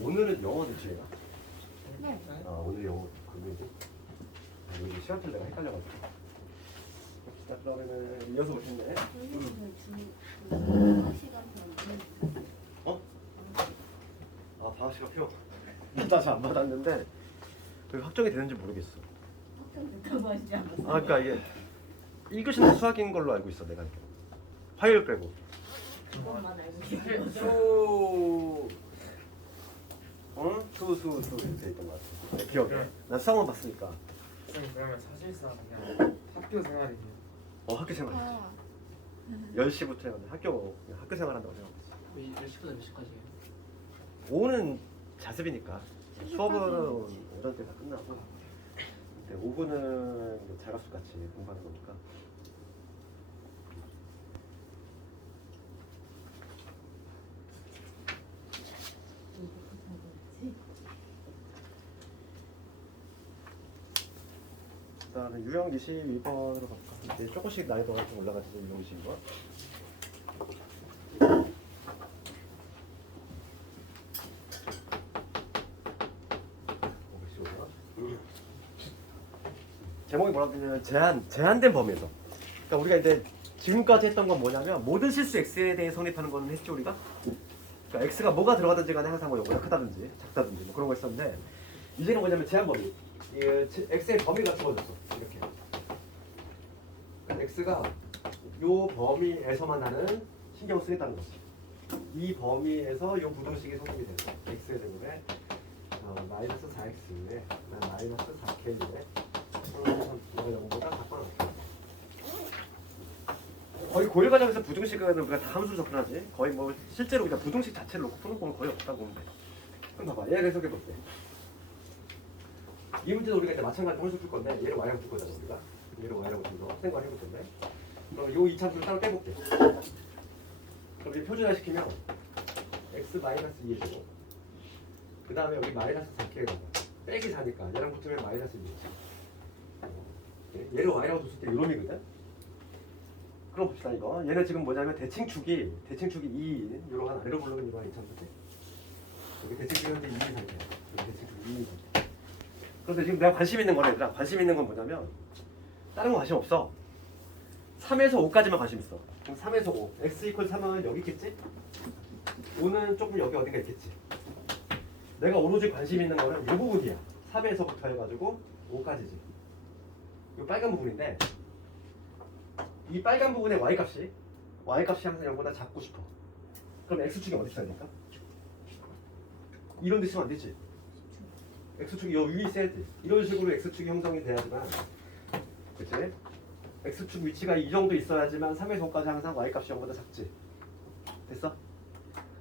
오늘은 영어 대체예요? 네. 아 오늘 영어 금요일이? 요즘 시간표 내가 헷갈려가지고. 자 그러면은 이어서 보시네. 저희는 시간 어? 아 방학 시간 표. 다시 안 받았는데 그 확정이 되는지 모르겠어. 확정됐다고 하시지 않았어요? 아 그러니까 이게 1교시는 수학인 걸로 알고 있어 내가. 화요일 빼고. 그것만 알고 계세요. 수 이렇게 있던 것 같아. 내 기억에. 난 수학만 봤으니까. 선생님 그러면 사실상 그냥 학교 생활이네요. 학교 생활. 아, 10시부터 해가지고 학교 생활한다고 생각했어. 10시부터 몇 시까지예요? 오후는 자습이니까 수업은 오전 때 다 끝나고 근데 오후는 자갑수 같이 공부하는 거니까. 그다음에 유형 22번으로 갈까? 이제 조금씩 난이도가 좀 올라가지고 유형 22번. 제목이 뭐라고 되냐면 제한된 범위에서. 그러니까 우리가 이제 지금까지 했던 건 뭐냐면 모든 실수 x에 대해 성립하는 거는 했죠 우리가. 그러니까 x가 뭐가 들어가든지 간에 항상 뭐 요거보다 크다든지 작다든지 뭐 그런 거 했었는데 이제는 뭐냐면 제한 범위. 이 x의 범위가 주어졌어 이렇게. 그러니까 x가 요 범위에서만 나는 신경 쓰겠다는 거지. 이 범위에서 요 부등식이 성립이 돼서 x의 제곱에 마이너스 4x에 마이너스 4k에 영보다 작거나 같다. 거의 고일 과정에서 부등식은 우리가 다 함수로 접근하지. 거의 뭐 실제로 우리가 부등식 자체를 놓고 푸는 건 거의 없다고 보면 돼. 그럼 봐봐, 얘를 해석해 볼게. 이 문제도 우리가 이제 마찬가지로 함수 풀 건데 얘를 y라고 풀 거잖아 우리가. 얘를 y라고 풀어서 생각을 해볼 텐데. 그럼 요 이차함수를 따로 떼볼게. 그럼 이제 표준화 시키면 x 마이너스 2에 되고 그 다음에 여기 마이너스 4k에 가고 빼기 4니까 얘랑 붙으면 마이너스 2. 얘를 y라고 뒀을 때 이런 의미거든. 그럼 봅시다 이거. 얘는 지금 뭐냐면 대칭축이 2 요런 한 아래로 불러는 이거 이참인데 여기 대칭축이 현재 2인 상태야. 여기 대칭축이 2인 상태. 그런데 지금 내가 관심 있는 거는 얘들아, 관심 있는 건 뭐냐면 다른 거 관심 없어. 3에서 5까지만 관심 있어. 그럼 3에서 5 x 이퀄 3은 여기 있겠지? 5는 조금 여기 어딘가 있겠지? 내가 오로지 관심 있는 거는 이 부분이야. 3에서부터 해가지고 5까지지. 이 빨간 부분인데 이 빨간 부분의 y값이 항상 0보다 작고 싶어. 그럼 x축이 어디 있어야 될까? 이런 데 있으면 안 되지. x축이 요 위에 있어야지. 이런 식으로 x축이 형성이 돼야지만, 그치? x축 위치가 이 정도 있어야지만 3에서 5까지 항상 y값이 0보다 작지. 됐어?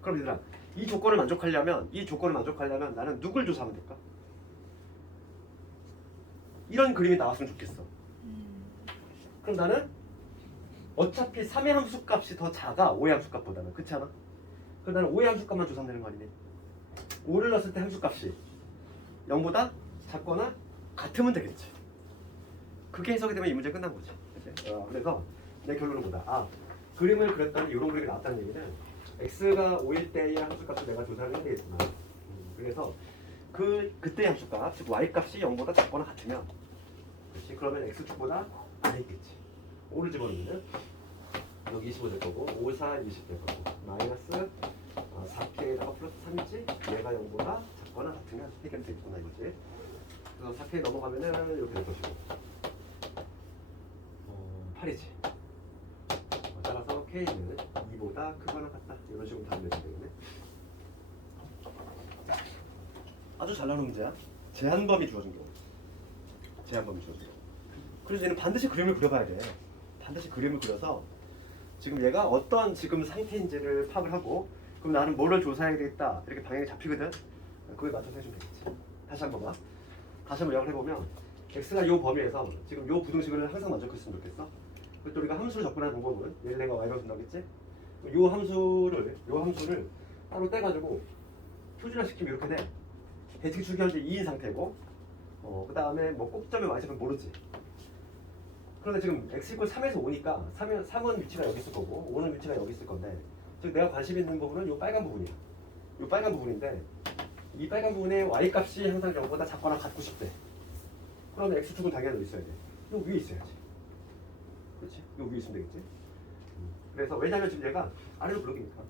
그럼 얘들아, 이 조건을 만족하려면 나는 누굴 조사하면 될까? 이런 그림이 나왔으면 좋겠어. 그럼 나는 어차피 3의 함수값이 더 작아 5의 함수값보다는. 그렇지 않아? 그럼 나는 5의 함수값만 조사하면 되는 거 아니니? 5를 넣었을 때 함수값이 0보다 작거나 같으면 되겠지. 그게 해석이 되면 이 문제 끝난 거지. 그치? 그래서 내 결론은 뭐다? 그림을 그렸더니 이런 그림이 나왔다는 얘기는 x가 5일 때의 함수값을 내가 조사를 해야 되겠구나. 그래서 그때의 함수값, 즉 y값이 0보다 작거나 같으면, 그렇지? 그러면 x축보다 안에 있겠지. 5를 집어넣으면 여기 25 될 거고 5, 4, 20 될 거고 마이너스 4k에다가 플러스 3이지? 얘가 0보다 작거나 같으면 해결이 되겠구나 이거지. 그래서 4k 넘어가면은 이렇게 될 것이고 8이지. 따라서 k는 2보다 크거나 같다. 이런 식으로 답을 내면 되겠네. 아주 잘 나오는 문제야. 제한범위 주어진 경우. 제한범위 주어진 경우. 그래서 얘는 반드시 그림을 그려봐야 돼. 반드시 그림을 그려서 지금 얘가 어떤 지금 상태인지를 파악을 하고, 그럼 나는 뭐를 조사해야 되겠다 이렇게 방향이 잡히거든. 그거에 맞춰서 해주면 되겠지. 다시 한번 봐. 다시 한번 요약을 해보면 x가 요 범위에서 지금 요 부등식을 항상 만족했으면 좋겠어. 또 우리가 함수를 접근하는 방법은 얘를 내가 y라고 준다겠지? 요 함수를 따로 떼가지고 표준화시키면 이렇게 돼. 대칭축이 현재 2인 상태고 그 다음에 뭐 꼭점의 y값은 모르지. 그런데 지금 x 이퀄 3에서 5니까 3은 위치가 여기 있을 거고 5는 위치가 여기 있을 건데 즉 내가 관심 있는 부분은 이 빨간 부분이야. 이 빨간 부분인데 이 빨간 부분에 y 값이 항상 0보다 작거나 같고 싶대. 그러면 x축은 당연히 어디 있어야 돼? 요 위에 있어야지. 그렇지? 요 위에 있으면 되겠지? 그래서 왜냐면 지금 얘가 아래로 블록이니까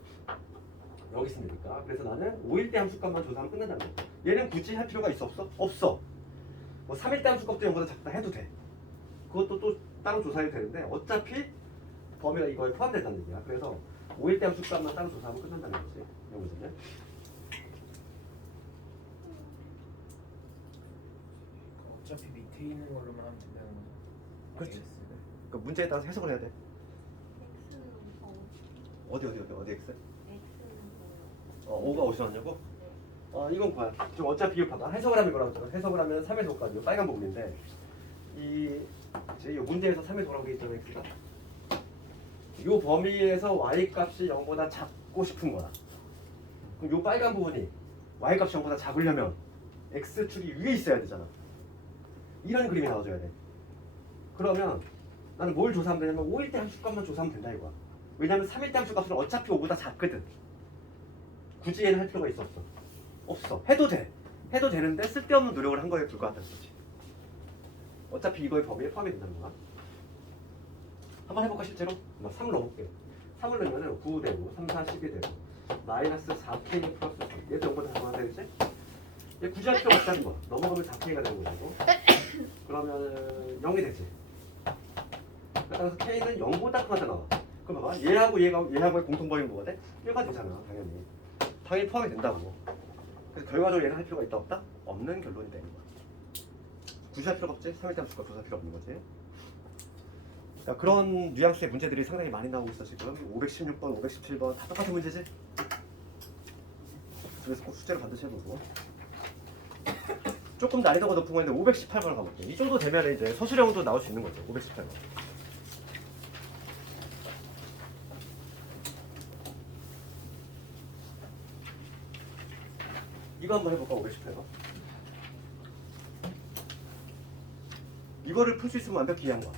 여기 있으면 되니까. 그래서 나는 5일 때 함수값만 조사하면 끝난다는 거야. 얘는 굳이 할 필요가 있어 없어? 없어. 뭐 3일 때 함수값도 0보다 작다 해도 돼. 그것도 또 따로 조사해도 되는데 어차피 범위가 이거에 포함된다는 얘기야. 그래서 5일 때 함수값만 따로 조사하면 끝난다는 거지. 이 문제는. 어차피 밑에 있는 걸로만 하면 된다는 거죠. 그렇지. X는. 그 문제에 따라서 해석을 해야 돼. X는 뭐? 어디 x? X는 뭐요? 5가 어디서 나왔냐고? 네. 이건 뭐야? 지금 어차피 이거 봐봐. 해석을 하면 이거라고 했잖아. 해석을 하면 3에서 5까지 빨간 부분인데 이 문제에서 3에서 5라고 돼 있잖아. x가. 이 범위에서 y 값이 0보다 작고 싶은 거야. 그럼 이 빨간 부분이 y 값이 0보다 작으려면 x축이 위에 있어야 되잖아. 이런 그림이 나와줘야 돼. 그러면 나는 뭘 조사하면 되냐면 5일 때 함수값만 조사하면 된다 이거야. 왜냐면 3일 때 함수값은 어차피 5보다 작거든. 굳이 얘는 할 필요가 있었어. 없어. 해도 돼. 해도 되는데 쓸데없는 노력을 한 거에 불과하다는 거지. 어차피 이거의 범위에 포함이 된다는 거야. 한번 해볼까 실제로? 3을 넣어볼게. 3을 넣으면 9 되고 3, 4, 10이 되고 마이너스 4k 플러스 3. 얘도 0보다 작아야 되겠지? 얘 굳이 할 필요가 없다는 거야. 넘어가면 4k가 되는 거고 그러면 0이 되지. 따라서 k는 0보다 크다 나와. 그럼 봐봐. 얘하고의 공통범위는 뭐가 돼? 1가 되잖아. 당연히 포함이 된다고. 그래서 결과적으로 얘는 할 필요가 있다 없다? 없는 결론이 되는 거야. 굳이 할 필요가 없지? 3일 함수값 조사할 필요 없는 거지. 자, 그런 뉘앙스의 문제들이 상당히 많이 나오고 있어 지금. 516번, 517번 다 똑같은 문제지? 그래서 꼭 숙제를 반드시 해보고. 조금 난이도가 높은 건데 518번을 가볼게. 이 정도 되면 이제 서술형도 나올 수 있는 거죠. 518번. 이거 한번 해볼까? 518번. 이거를 풀 수 있으면 완벽히 이해한 거야.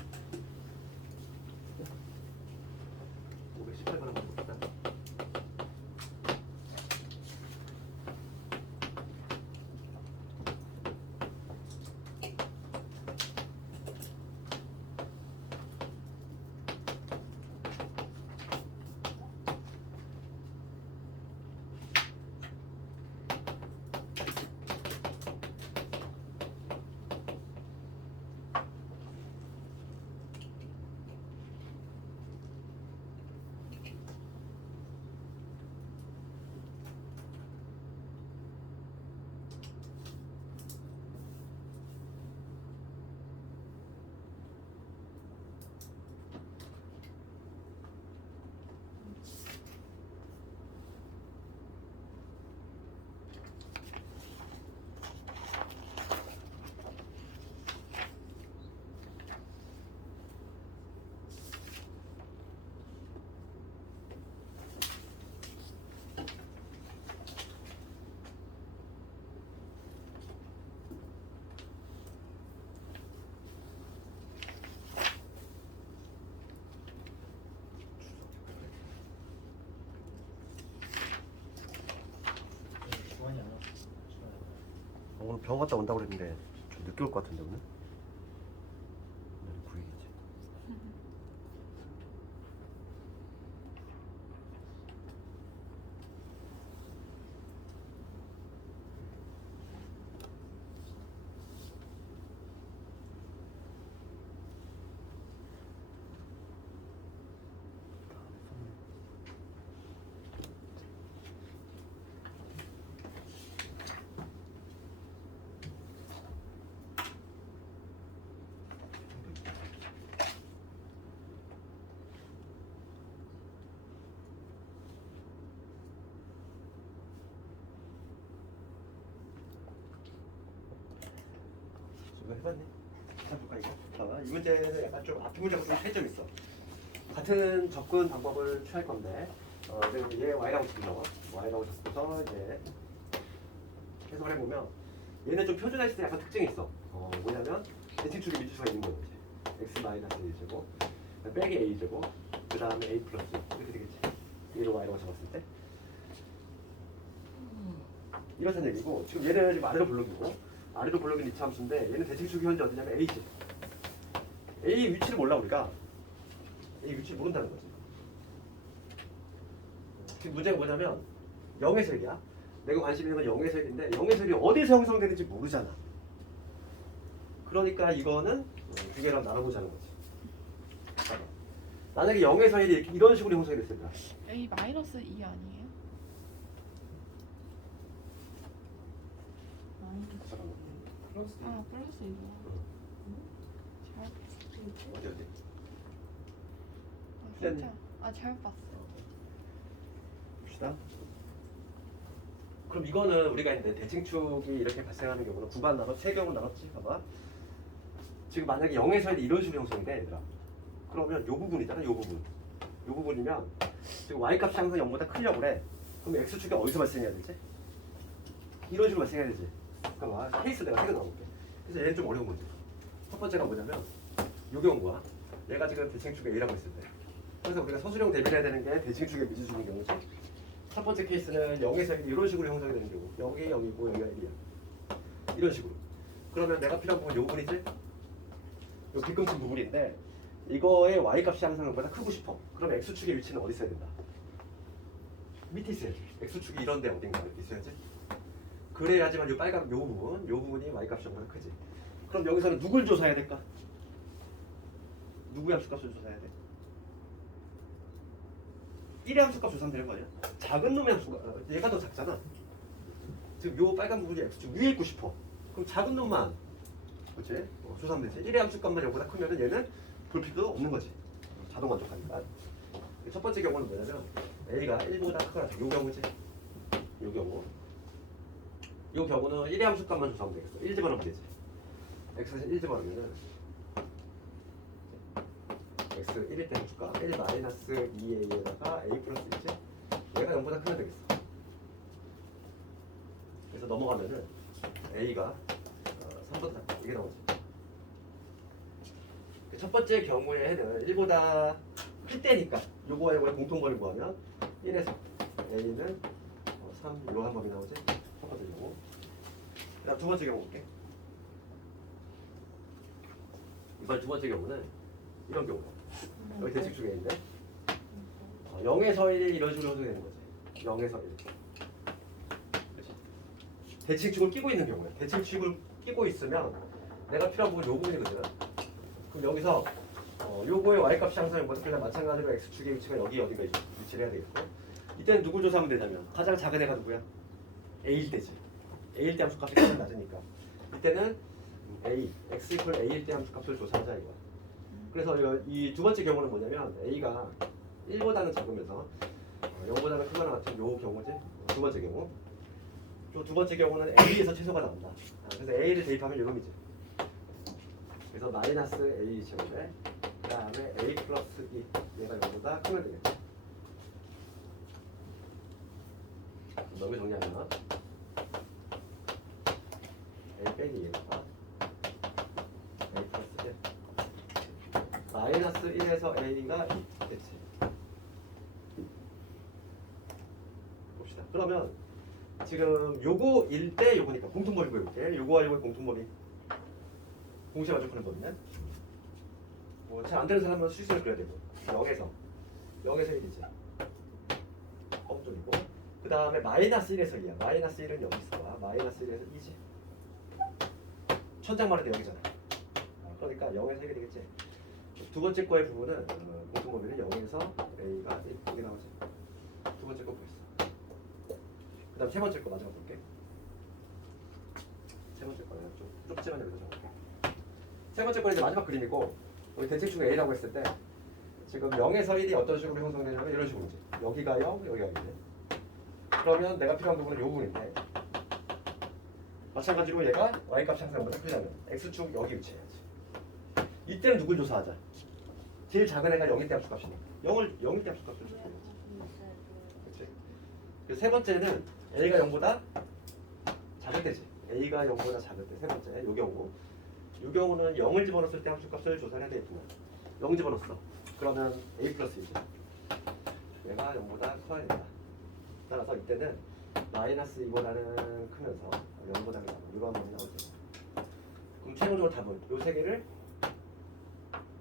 518번 한번 볼까? 주원이 안 왔어. 오늘 병원 갔다 온다고 그랬는데 좀 늦게 올 것 같은데 오늘? 오늘 9일이지. 이거 해봤니? 해볼까 이거? 봐봐. 이 문제는 약간 좀 앞에 문제하고 좀 차이점 있어. 같은 접근 방법을 취할 건데 얘 y라고 잡죠. y라고 잡고서 이제 해석을 해보면 얘는 좀 표준화했을 때 약간 특징이 있어. 뭐냐면 대칭축이 밑줄수가 있는 거지. x 마이너스 a 제곱 빼기 a 제곱 그 다음에 a 플러스 이렇게 되겠지. 얘를 y라고 잡았을 때 이렇다는 얘기고 지금 얘는 지금 아래로 블록이고 아래로 블록인 이차 함수인데 얘는 대칭축이 현재 어디냐면 a지. a 위치를 몰라 우리가. a 위치를 모른다는 거지. 지금 문제가 뭐냐면 0에서 1이야. 내가 관심 있는 건 0에서 1인데 0에서 1이 어디서 형성되는지 모르잖아. 그러니까 이거는 두 개랑 나눠보자는 거지. 봐봐. 만약에 0에서 1이 이런 식으로 형성이 됐습니다. A 마이너스 2 아니에요? 잠깐만. 플러스 아 플러스 2요. 잘 어디 어디? 살짝 잘못 봤어. 봅시다. 그럼 이거는 우리가 이제 대칭축이 이렇게 발생하는 경우는 구간 나눠 세 경우 나눴지. 봐봐. 지금 만약에 0에서 1이 이런 식으로 형성이 돼 얘들아. 그러면 요 부분이잖아. 요 부분. 요 부분이면 지금 y값이 항상 0보다 크려고 그래. 그럼 x축이 어디서 발생해야 되지? 이런 식으로 발생해야 되지. 그러니까 케이스 내가 세개 넣어볼게. 그래서 얘는 좀 어려운 거지. 첫 번째가 뭐냐면 요 경우야. 얘가 지금 대칭축의 A라고 했을 때. 그래서 우리가 서술형 대비해야 되는 게 대칭축의 미지수인 경우지. 첫 번째 케이스는 0에서 1이 이런 식으로 형성이 되는 경우. 0이 0이고 여기가 1이야. 이런 식으로. 그러면 내가 필요한 부분 요 부분이지? 요 뒤꿈치 부분인데 이거의 y값이 항상 0보다 크고 싶어. 그럼 x축의 위치는 어디 있어야 된다? 밑에 있어야지. x축이 이런 데 어딘가 있어야지. 그래야지만 요 빨간 요 부분이 y값이 0보다 크지. 그럼 여기서는 누굴 조사해야 될까? 누구의 함수값을 조사해야 돼? 1의 함수값 조사하면 되는 거 아니야? 작은 놈의 함수가 얘가 더 작잖아. 지금 요 빨간 부분이 x축 위에 있고 싶어. 그럼 작은 놈만 그치? 조사하면 되지. 1의 함수값만 0보다 크면은 얘는 볼 필요도 없는 거지. 자동 만족하니까. 첫 번째 경우는 뭐냐면 a가 1보다 크거나 요 경우지. 요 경우. 요 경우는 1의 함수값만 조사하면 되겠어. 1 집어넣으면 되지. x는 1 집어넣으면은 x 1일 때 함수값 1 마이너스 2a에다가 a 플러스 1지. 얘가 0보다 크면 되겠어. 그래서 넘어가면은 a가 3보다 작다. 이게 나오지. 첫 번째 경우에는 1보다 클 때니까 요거와 요거의 공통점을 구하면 1에서 a는 3 이로 한 범위 나오지. 첫 번째 경우. 그다음 두 번째 경우 볼게. 이번 두 번째 경우는 이런 경우. 여기 대칭축에 있는데 0에서 1이 이런 식으로 형성되는 거지. 0에서 1. 그렇지? 대칭축을 끼고 있는 경우야. 대칭축을 끼고 있으면 내가 필요한 부분 요 부분이거든. 그럼 여기서 요거의 y값이 항상 뭐든 그냥 마찬가지로 x축의 위치가 여기 어딘가 위치를 해야 되겠고 이때는 누굴 조사하면 되냐면 가장 작은 애가 누구야? a일 때지. a일 때 함수값이 가장 낮으니까 이때는 a, x 이퀄 a일 때 함수값을 조사하자 이거야. 그래서 이 두 번째 경우는 뭐냐면 a가 1보다는 작으면서 0보다는 크거나 같은 요 경우지. 두 번째 경우. 또 두 번째 경우는 a에서 최소가 나온다. 그래서 a를 대입하면 이놈이지. 그래서 마이너스 a 제곱에 그 다음에 a 플러스 2 얘가 0보다 크면 되겠지. 너무 정리하면 a 빼기 2에다가 a 플러스 1 마이너스 1에서 a가 2 됐지. 봅시다. 그러면 지금 요거 1대 요거니까 공통범위 보여볼게. 요거와 요거의 공통범위 공시에 만족하는 범위는 잘 안되는 사람은 수식을 그려야 되고 0에서 1이지. 검쪽이고 그 다음에 마이너스 1에서 2야. 마이너스 1은 여기 있어. 마이너스 1에서 2지. 천장만 해도 여기잖아. 그러니까 0에서 1이 되겠지. 두 번째 거의 부분은 공통범위는 0에서 a가 1 이게 나오지. 두 번째 거 보였어. 그 다음 세 번째 거 마지막 볼게. 세 번째 거는 좀 좁지만 여기서 적을게. 세 번째 거는 이제 마지막 그림이고 여기 대칭축 a라고 했을 때 지금 0에서 1이 어떤 식으로 형성되냐면 이런 식으로지. 여기가 0, 여기가 1. 그러면 내가 필요한 부분은 이 부분인데 마찬가지로 얘가 y값 항상보다 크려면 x축 여기 위치해야지. 이때는 누굴 조사하자? 제일 작은 애가 0일 때 함수값이니까 0일 때 함수값을 조사해야지. 그렇지? 그래서 세 번째는 a가 0보다 작을 때지. a가 0보다 작을 때 세 번째 요 경우 이 경우는 0을 집어넣었을 때 함수값을 조사를 해야 되겠구나. 0 집어넣었어. 그러면 a 플러스 1이지. 얘가 0보다 커야 된다. 따라서 이때는 마이너스 2보다는 크면서 0보다는 작은 이런 범위 나오죠. 그럼 최종적으로 답은 이 세 개를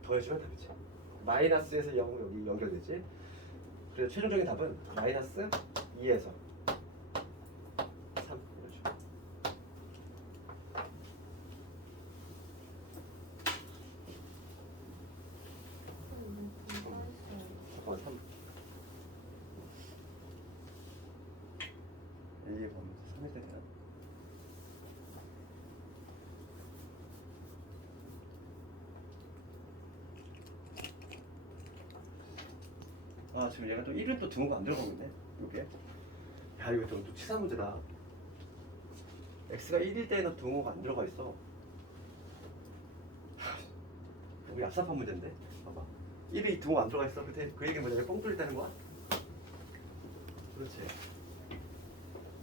더해주면 답이지. 마이너스에서 0 여기 연결되지. 그래서 최종적인 답은 마이너스 2에서 3 이러죠. 잠깐만 3 A의 범위 3일 때 되나? 아 지금 얘가 또 1은 또 등호가 안 들어가고 있네. 요게 야 이거 또 치사 문제다. x가 1일 때에는 등호가 안 들어가 있어. 우리 얍삽한 문제인데 봐봐 1이 등호가 안 들어가 있어. 그 얘기는 뭐냐면 뻥 뚫렸다는 거야. 그렇지.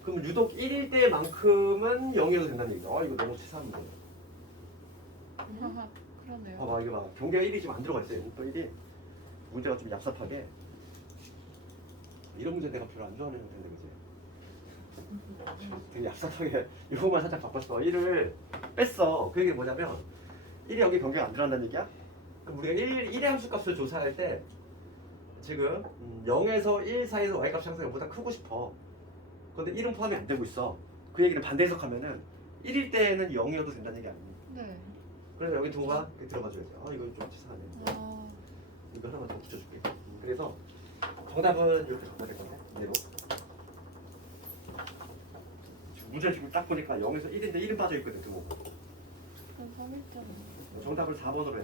그럼 유독 1일 때만큼은 0이어도 된다는 얘기다. 아 이거 너무 치사한 문제야. 그러네요. 봐봐 이거 봐. 경계가 1이 지금 안 들어가 있어요. 또 1이 문제가 좀 얍삽하게 이런 문제 내가 별로 안 좋아하는 형태인데 그지? 되게 얍삽하게 이거만 살짝 바꿨어. 1을 뺐어. 그 얘기는 뭐냐면 1이 여기 경계가 안 들어간다는 얘기야? 그럼 우리가 1의 함수값을 조사할 때 지금 0에서 1 사이에서 y값이 항상 0보다 크고 싶어. 그런데 1은 포함이 안 되고 있어. 그 얘기는 반대 해석하면은 1일 때는 0이어도 된다는 얘기 아니니? 네. 그래서 여기 등호가 들어가줘야지. 아 이거 좀 치사하네. 아, 이거 하나만 더 붙여줄게. 그래서 정답은 이렇게 정답될 건데 이대로. 지금 문제 지금 딱 보니까 0에서 1인데 1은 빠져 있거든 등호. 그럼 3일자는. 정답을 4번으로 해.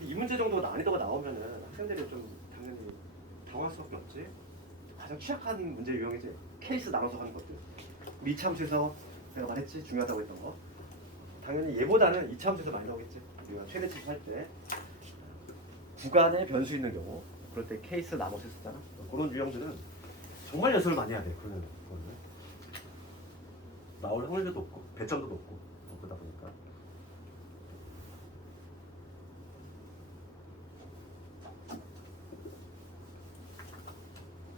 이 문제 정도 난이도가 나오면은 학생들이 좀 당연히 당황할 수밖에 없지. 가장 취약한 문제 유형이지. 케이스 나눠서 하는 것들. 우리 이차함수에서 내가 말했지 중요하다고 했던 거. 당연히 얘보다는 이차함수에서 많이 나오겠지. 우리가 최대치 할 때 구간에 변수 있는 경우 그럴 때 케이스 나눠서 했었잖아. 그런 유형들은 정말 연습을 많이 해야 돼. 그거는 나올 확률도 높고 배점도 높고 그러다 보니까.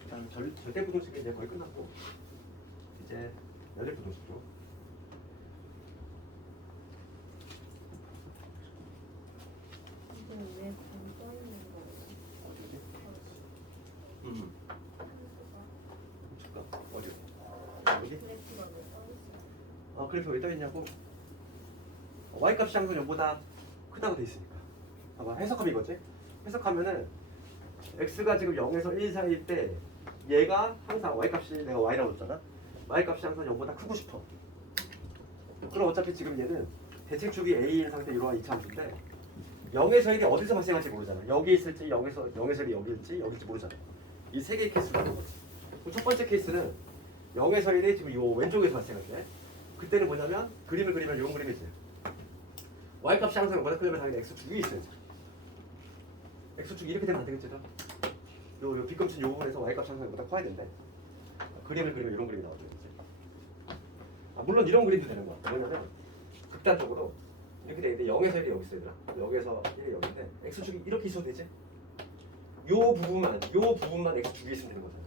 일단 절대 부동식이 이제 거의 끝났고 이제 연립 부동식죠. 이게 왜점 떠 있는 거예요? 어디지? 함수가 잠깐 어디? 여기? 그래프가 왜 떠 있어요? 그래서 왜 떠있냐고? y값이 항상 0보다 크다고 돼 있으니까. 봐봐 해석하면 이거지? 해석하면은 x가 지금 0에서 1 사이일 때 얘가 항상 y값이 내가 y라고 했잖아. y값이 항상 0보다 크고 싶어. 그럼 어차피 지금 얘는 대칭축이 a인 상태 이러한 이차함수인데 0에서 1이 어디서 발생할지 모르잖아. 여기 있을지 0에서 1이 여기일지 모르잖아. 이 세 개의 케이스가 있는 거지. 그럼 첫 번째 케이스는 0에서 1이 지금 이 왼쪽에서 발생할게. 그때는 뭐냐면 그림을 그리면 이런 그림이지. y값이 항상 0보다 크려면 당연히 x축이 있어야지. x축이 이렇게 되면 안 되겠지. 요 빗금친 요 부분에서 y값이 항상 0보다 커야 된대. 그림을 그리면 이런 그림이 나오죠. 물론 이런 그림도 되는 거야. 뭐냐면 극단적으로 이렇게 되는데 0에서 1이 여기 있어야 되나? 0에서 1이 여기인데 x축이 이렇게 있어도 되지? 요 부분만 x축이 있으면 되는 거잖아.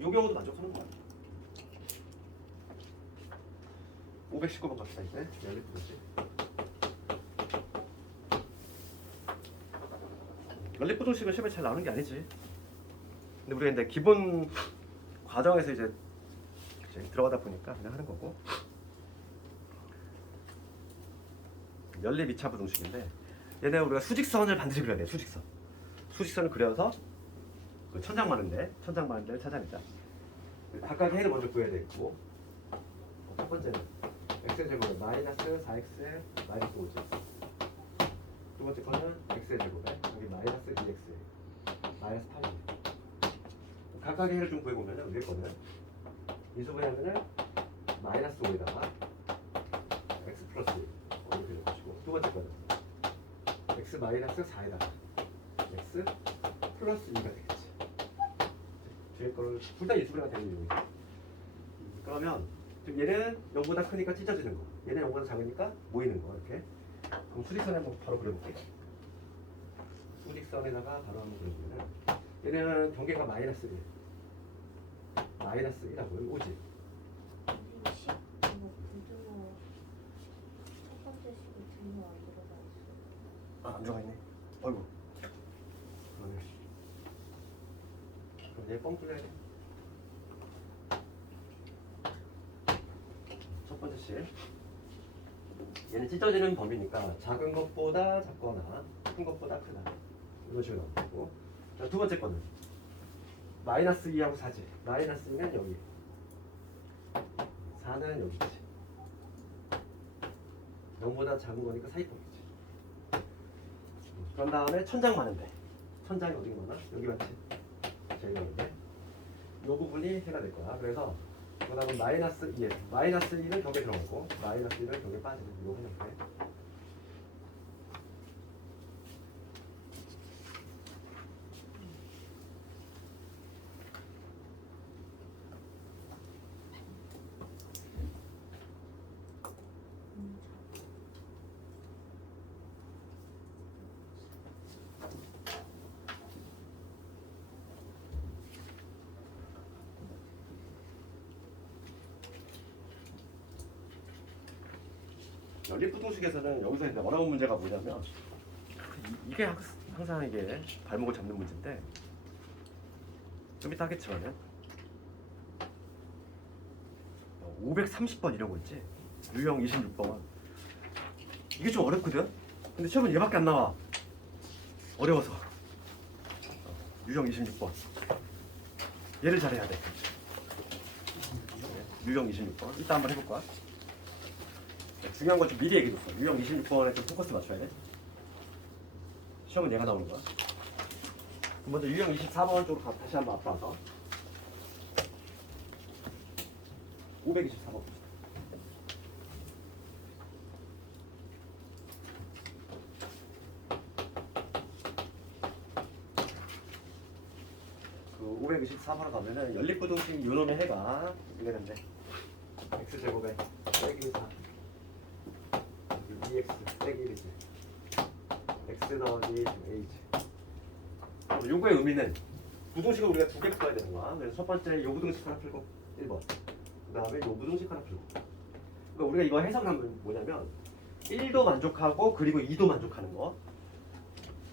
요 경우도 만족하는 거야. 519번 갑시다 이제. 연립 부동식. 연립 부동식은 시험에 잘 나오는 게 아니지. 근데 우리가 이제 기본 과정에서 이제 들어가다 보니까 그냥 하는 거고. 연립 2차 부동식인데 얘네 우리가 수직선을 반드시 그려야 돼. 수직선을 그려서 그 천장 많은 데를 찾아내자. 각각의 해를 먼저 구해야 되고 첫 번째는 x의 제곱에 마이너스 4x 마이너스 5지. 두 번째 거는 x의 제곱에 여기 마이너스 2x 마이너스 8지. 각각의 해를 좀 구해보면 위에 거는 인수분해하면은 마이너스 5에다가 x 플러스 1 이렇게 해주시고 두 번째 거는 x 마이너스 4에다가 x 플러스 2가 되겠지. 뒤에 거를 둘 다 인수분해가 되는 경우이죠. 그러니까 그러면 지금 얘는 0보다 크니까 찢어지는 거, 얘는 0보다 작으니까 모이는 거 이렇게. 그럼 수직선에 한번 바로 그려볼게요. 수직선에다가 바로 한번 그려보면은 얘는 경계가 마이너스 1. 마이너스 1하고 오지. 선생님 식 이거 부등호 첫 번째 식이 등호 안 들어가 있어. 아, 안 들어가 있네. 어이구. 그러네. 그럼 얘 뻥 뚫려야 돼. 첫 번째 식. 얘는 찢어지는 범위니까 작은 것보다 작거나 큰 것보다 크다. 이런 식으로 나오고. 자, 두 번째 거는 마이너스 2하고 4지. 마이너스 2는 여기. 4는 여기지. 0보다 작은 거니까 사이봉이지. 그런 다음에 천장 많은데. 천장이 어디가 많아? 여기 맞지? 제일 많은데. 이 부분이 해가 될 거야. 그래서 그 다음은 마이너스 2. 마이너스 2는 벽에 들어가고 마이너스 2는 벽에 빠지는 이거 해놓게. 연립부등식에서는 여기서 이제 어려운 문제가 뭐냐면 이게 항상 이게 발목을 잡는 문제인데 좀 이따 하겠지만은 530번 이런 거 있지? 유형 26번 이게 좀 어렵거든? 근데 시험은 얘밖에 안 나와. 어려워서. 유형 26번 얘를 잘해야 돼. 유형 26번 이따 한번 해볼까? 중요한 건 좀 미리 얘기해줬어. 유형 26번에 좀 포커스 맞춰야 돼. 시험은 얘가 나오는 거야. 먼저 유형 24번 쪽으로 다시 한번 앞으로 와서 524번 그 524번으로 가면은 연립부등식 요놈의 해가 이게 되는데 x제곱에 빼기 4 2x 빼기 1이지. x 더하기 a지. 요거의 의미는 부등식을 우리가 두 개 풀어야 되는 거야. 그래서 첫 번째 요 부등식 하나 풀고 1번. 그 다음에 요 부등식 하나 풀고. 그러니까 우리가 이거 해석하면 뭐냐면 1도 만족하고 그리고 2도 만족하는 거.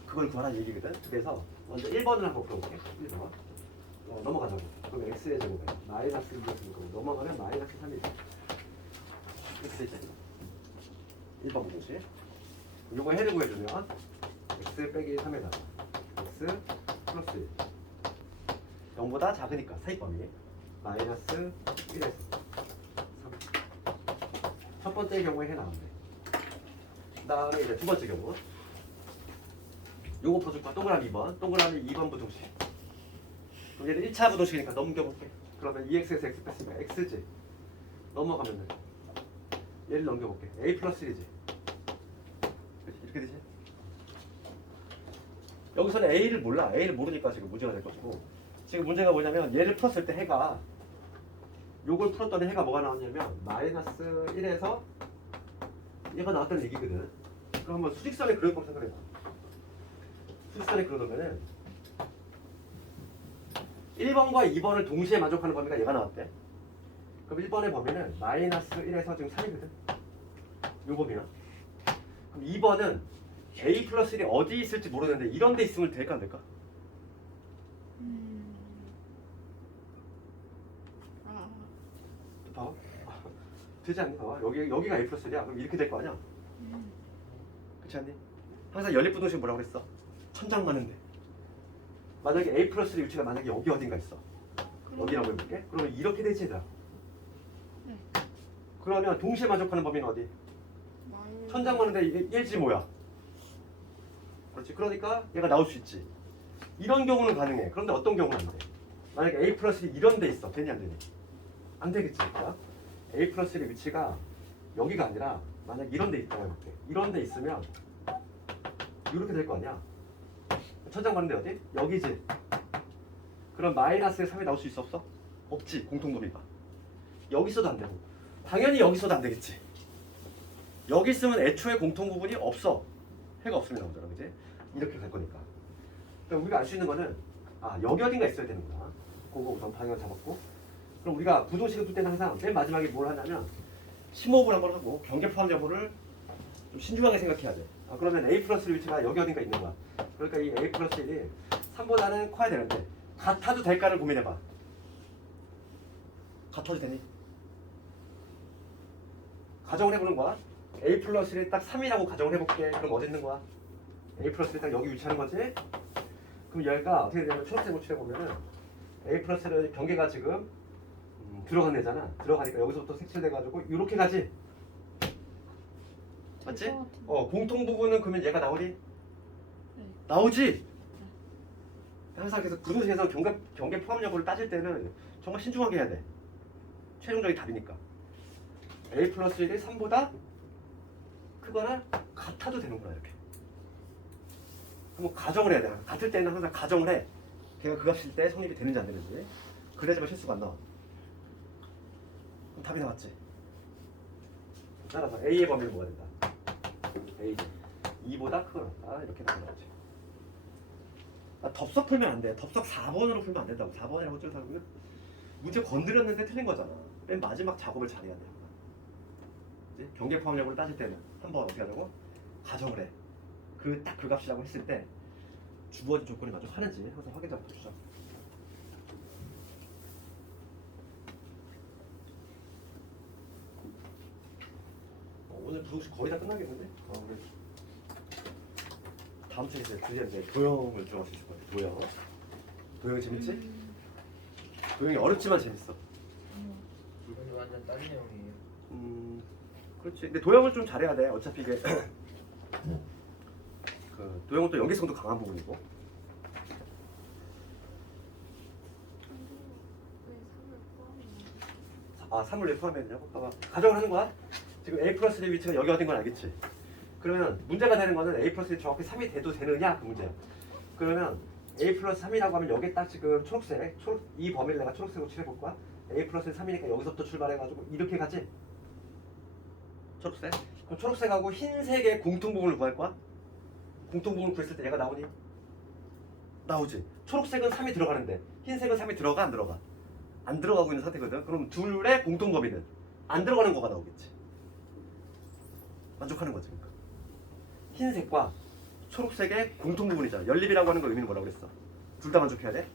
그걸 구하라는 얘기거든. 그래서 먼저 1번을 한번 풀어볼게. 1번. 넘어가자고. 그럼 x의 제곱에 마이너스 2였으니까 넘어가면 마이너스 3이지. 이렇게 되지. 1번 부등식. 요거 해를 구해주면 x 빼기 3에다가 x 플러스 1 0보다 작으니까 사이범위 마이너스 1에서 3. 첫 번째 경우에 해 나왔네. 그 다음에 이제 두 번째 경우 요거 풀어줄 거야. 동그라미 2번 동그라미 2번 부등식. 그럼 얘는 1차 부등식이니까 넘겨볼게. 그러면 2x에서 x 뺐으니까 x지. 넘어가면 돼. 얘를 넘겨볼게. a 플러스 1이지. 이렇게 되지? 여기서는 a를 몰라. a를 모르니까 지금 문제가 될 것이고 지금 문제가 뭐냐면 얘를 풀었을 때 해가 요걸 풀었더니 해가 뭐가 나왔냐면 마이너스 1에서 얘가 나왔다는 얘기거든. 그럼 한번 수직선에 그릴 거라고 생각해봐. 수직선에 그려놓으면은 1번과 2번을 동시에 만족하는 범위가 얘가 나왔대. 그럼 1번의 범위는 마이너스 1에서 지금 3이거든. 요 범위야. 그럼 2번은 a 플러스 1이 어디 있을지 모르는데 이런 데 있으면 될까 안 될까? 봐봐. 되지 않니? 봐봐. 여기가 a 플러스 1이야. 그럼 이렇게 될 거 아니야? 그렇지 않니? 항상 연립부등식 뭐라고 그랬어? 천장 많은데. 만약에 a 플러스 1 위치가 만약에 여기 어딘가 있어. 여기라고 해볼게. 그러면 이렇게 되지 얘들아. 네. 그러면 동시에 만족하는 범위는 어디? 천장 많은데 얘지 뭐야? 그렇지. 그러니까 얘가 나올 수 있지. 이런 경우는 가능해. 그런데 어떤 경우는 안 돼? 만약에 a 플러스 1 이런 데 있어. 되니 안 되니? 안 되겠지. 그러니까 a 플러스 1의 위치가 여기가 아니라 만약 이런 데 있다고 해볼게. 이런 데 있으면 이렇게 될 거 아니야. 천장 많은데 어디? 여기지. 그럼 마이너스의 3이 나올 수 있어 없어? 없지. 공통범위가. 여기 있어도 안 되고 당연히 여기 있어도 안 되겠지. 여기 있으면 애초에 공통 부분이 없어. 해가 없으면 나오잖아, 그지? 이렇게 갈 거니까. 그러니까 우리가 알 수 있는 거는 여기 어딘가 있어야 되는구나. 그거 우선 방향을 잡았고. 그럼 우리가 부동식을 풀 때는 항상 맨 마지막에 뭘 하냐면 심호흡을 한번 하고 경계 포함 여부를 좀 신중하게 생각해야 돼. 그러면 A 플러스 위치가 여기 어딘가 있는 거야. 그러니까 이 A 플러스 1이 3보다는 커야 되는데 같아도 될까를 고민해봐. 같아도 되니? 가정을 해보는 거야. A 플러스 1이 딱 3이라고 가정을 해볼게. 그럼 어디 있는 거야? A 플러스 1이 딱 여기 위치하는 거지? 그럼 여기가 어떻게 되냐면 초록색 칠해보면은 A 플러스 1의 경계가 지금 들어간 애잖아. 들어가니까 여기서부터 색칠돼가지고 이렇게 가지? 맞지? 될것 같은데. 공통 부분은 그러면 얘가 나오니? 네. 나오지? 항상 그래서 부동식에서 경계 포함 여부를 따질 때는 정말 신중하게 해야 돼. 최종적인 답이니까. A 플러스 1이 3보다 크거나 같아도 되는구나 이렇게. 한번 가정을 해야 돼. 같을 때는 항상 가정을 해. 걔가 그 값일 때 성립이 되는지 안 되는지. 그래야지만 실수가 안 나와. 그럼 답이 나왔지. 따라서 A의 범위는 뭐가 된다? A 2보다 크거나 이렇게 나오지. 덥석 풀면 안 돼. 덥석 4번으로 풀면 안 된다고. 4번이라고 쫄사하면 문제 건드렸는데 틀린 거잖아. 맨 마지막 작업을 잘해야 돼. 이제 경계 포함 여부를 따질 때는 한번 어떻게 하자고? 가정을 해. 딱 그 값이라고 했을 때 주어진 조건이 만족하는지 항상 확인 작업해 주자. 오늘 부동식 거의 다 끝나겠는데? 우리 다음 주에 드디어 이제 도형을 들어갈 수 있을 것 같아. 도형이 재밌지? 도형이 어렵지만 재밌어. 이건 완전 딴 내용이에요. 그렇지. 근데 도형을 좀 잘해야 돼. 어차피 이게 그 도형은 또 연계성도 강한 부분이고. 왜 3을 포함했나? 3을 왜 포함했냐고? 봐봐. 가정을 하는 거야. 지금 A 플러스 1의 위치가 여기 어딘 건 알겠지? 그러면 문제가 되는 거는 A 플러스 1이 정확히 3이 돼도 되느냐 그 문제야. 그러면 A 플러스 3이라고 하면 여기 딱 지금 초록색, 이 범위를 내가 초록색으로 칠해볼 거야. A 플러스 3이니까 여기서부터 출발해가지고 이렇게 가지? 초록색? 그럼 초록색하고 흰색의 공통 부분을 구할 거야? 공통 부분을 구했을 때 얘가 나오니? 나오지. 초록색은 3이 들어가는데 흰색은 3이 들어가 안 들어가? 안 들어가고 있는 상태거든. 그럼 둘의 공통 범위는 안 들어가는 거가 나오겠지. 만족하는 거지. 그러니까. 흰색과 초록색의 공통 부분이잖아. 연립이라고 하는 거 의미는 뭐라고 그랬어? 둘 다 만족해야 돼?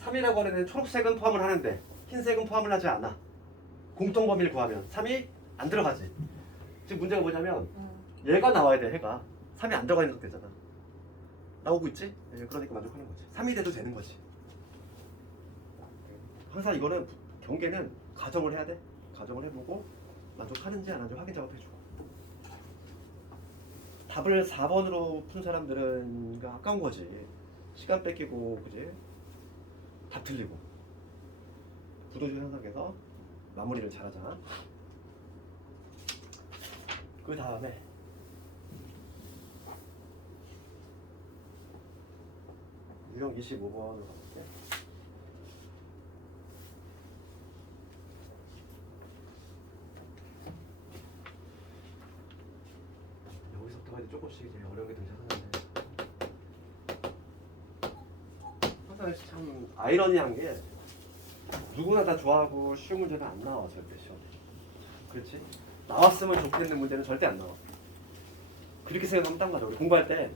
3이라고 하는 애는 초록색은 포함을 하는데 흰색은 포함을 하지 않아. 공통 범위를 구하면 3이 안 들어가지. 지금 문제가 뭐냐면 얘가 나와야 돼. 해가 3이 안 들어가 있는 상태잖아. 나오고 있지? 그러니까 만족하는 거지. 3이 돼도 되는 거지. 항상 이거는 경계는 가정을 해야 돼. 가정을 해보고 만족하는지 안 하는지 확인 작업해주고. 답을 4번으로 푼 사람들은 아까운 거지. 시간 뺏기고, 그지? 답 틀리고. 부도식 현상에서 마무리를 잘하자. 그 다음에 유형 25번으로 가볼게. 여기서부터 이제 조금씩 이제 어려운 게 등장하는데 항상 참 아이러니한 게 누구나 다 좋아하고 쉬운 문제는 안 나와. 절대 시험에. 그렇지? 나왔으면 좋겠는 문제는 절대 안 나와. 그렇게 생각하면 딱 맞아. 우리 공부할 때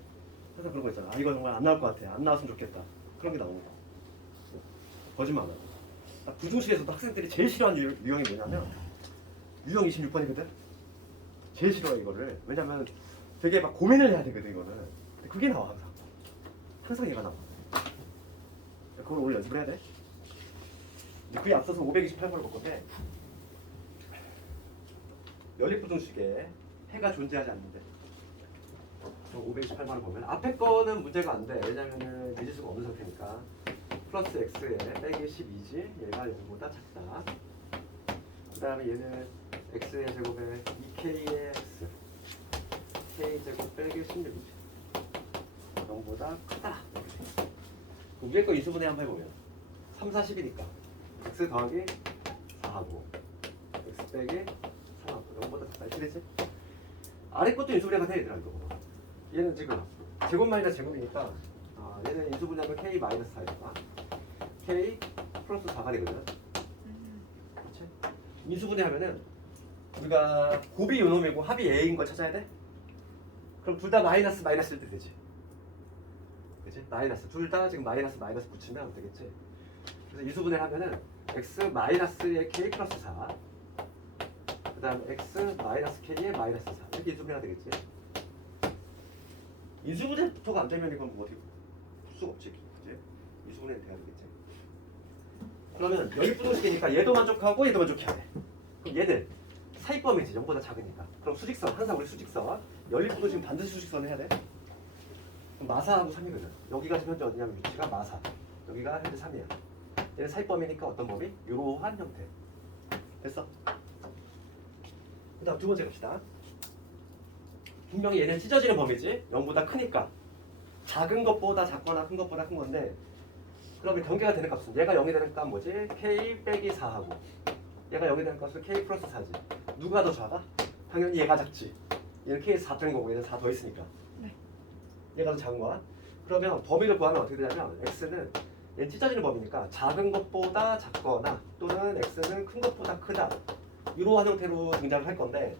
항상 그런 거 있잖아. 이거 정말 안 나올 것 같아. 안 나왔으면 좋겠다. 그런 게 나오는 거. 거짓말 안 하고. 부중식에서도 학생들이 제일 싫어하는 유형이 뭐냐면 유형 26번이거든. 제일 싫어해 이거를. 왜냐면 되게 막 고민을 해야 되거든 이거는. 근데 그게 나와 항상. 항상 얘가 나와. 그걸 오늘 연습을 해야 돼. 근데 그에 앞서서 528번을 볼 건데 연립부등식에 해가 존재하지 않는데 528번을 보면 앞에 거는 문제가 안 돼. 왜냐면은 미지수가 없는 상태니까 플러스 x에 빼기 12지. 얘가 0보다 작다. 그 다음에 얘는 x의 제곱에 2k의 x k제곱 빼기 16이지. 0보다 크다. 그 위에 거 인수분해 한번 해보면 3, 4, 10이니까 x 더하기 4 4하고 x 빼기 3하고 0보다 작다 이렇게 되지? 아래 것도 인수분해가 돼 얘들아 이거. 얘는 지금 제곱 마이너스 제곱이니까 얘는 인수분해하면 k 마이너스 4에다가 k 플러스 4가 되거든. 그렇지? 인수분해하면은 우리가 곱이 요놈이고 합이 a인 걸 찾아야 돼? 그럼 둘 다 마이너스일 때 되지. 그치? 마이너스 둘 다 지금 마이너스 붙이면 되겠지. 그래서 인수분해를 하면은 x 마이너스의 k 플러스 4 그 다음 x 마이너스 k의 마이너스 4 이렇게 인수분해가 되겠지. 인수분해부터가 안 되면 이건 뭐 어떻게 풀 수가 없지. 그치? 인수분해는 돼야 되겠지. 그러면 연립부동식이니까 얘도 만족하고 얘도 만족해야 돼. 그럼 얘들 사이범위지 0보다 작으니까. 그럼 수직선 항상 우리 수직선 연립부동식은 반드시 수직선 해야 돼. 그럼 마사하고 3이거든. 여기가 지금 현재 어디냐면 위치가 마사. 여기가 현재 3이야. 얘는 사이범위니까 어떤 범위? 이러한 형태. 됐어? 그 다음 두 번째 갑시다. 분명히 얘는 찢어지는 범위지. 0보다 크니까. 작은 것보다 작거나 큰 것보다 큰 건데 그러면 경계가 되는 값은 얘가 0이 되는 값은 뭐지? k 빼기 4하고 얘가 0이 되는 값은 k 플러스 4지. 누가 더 작아? 당연히 얘가 작지. 얘는 k에서 4 빼는 거고 얘는 4 더 있으니까. 네. 얘가 더 작은 거야. 그러면 범위를 구하면 어떻게 되냐면 x는 얘는 찢어지는 범위니까 작은 것보다 작거나 또는 x는 큰 것보다 크다. 이러한 형태로 등장을 할 건데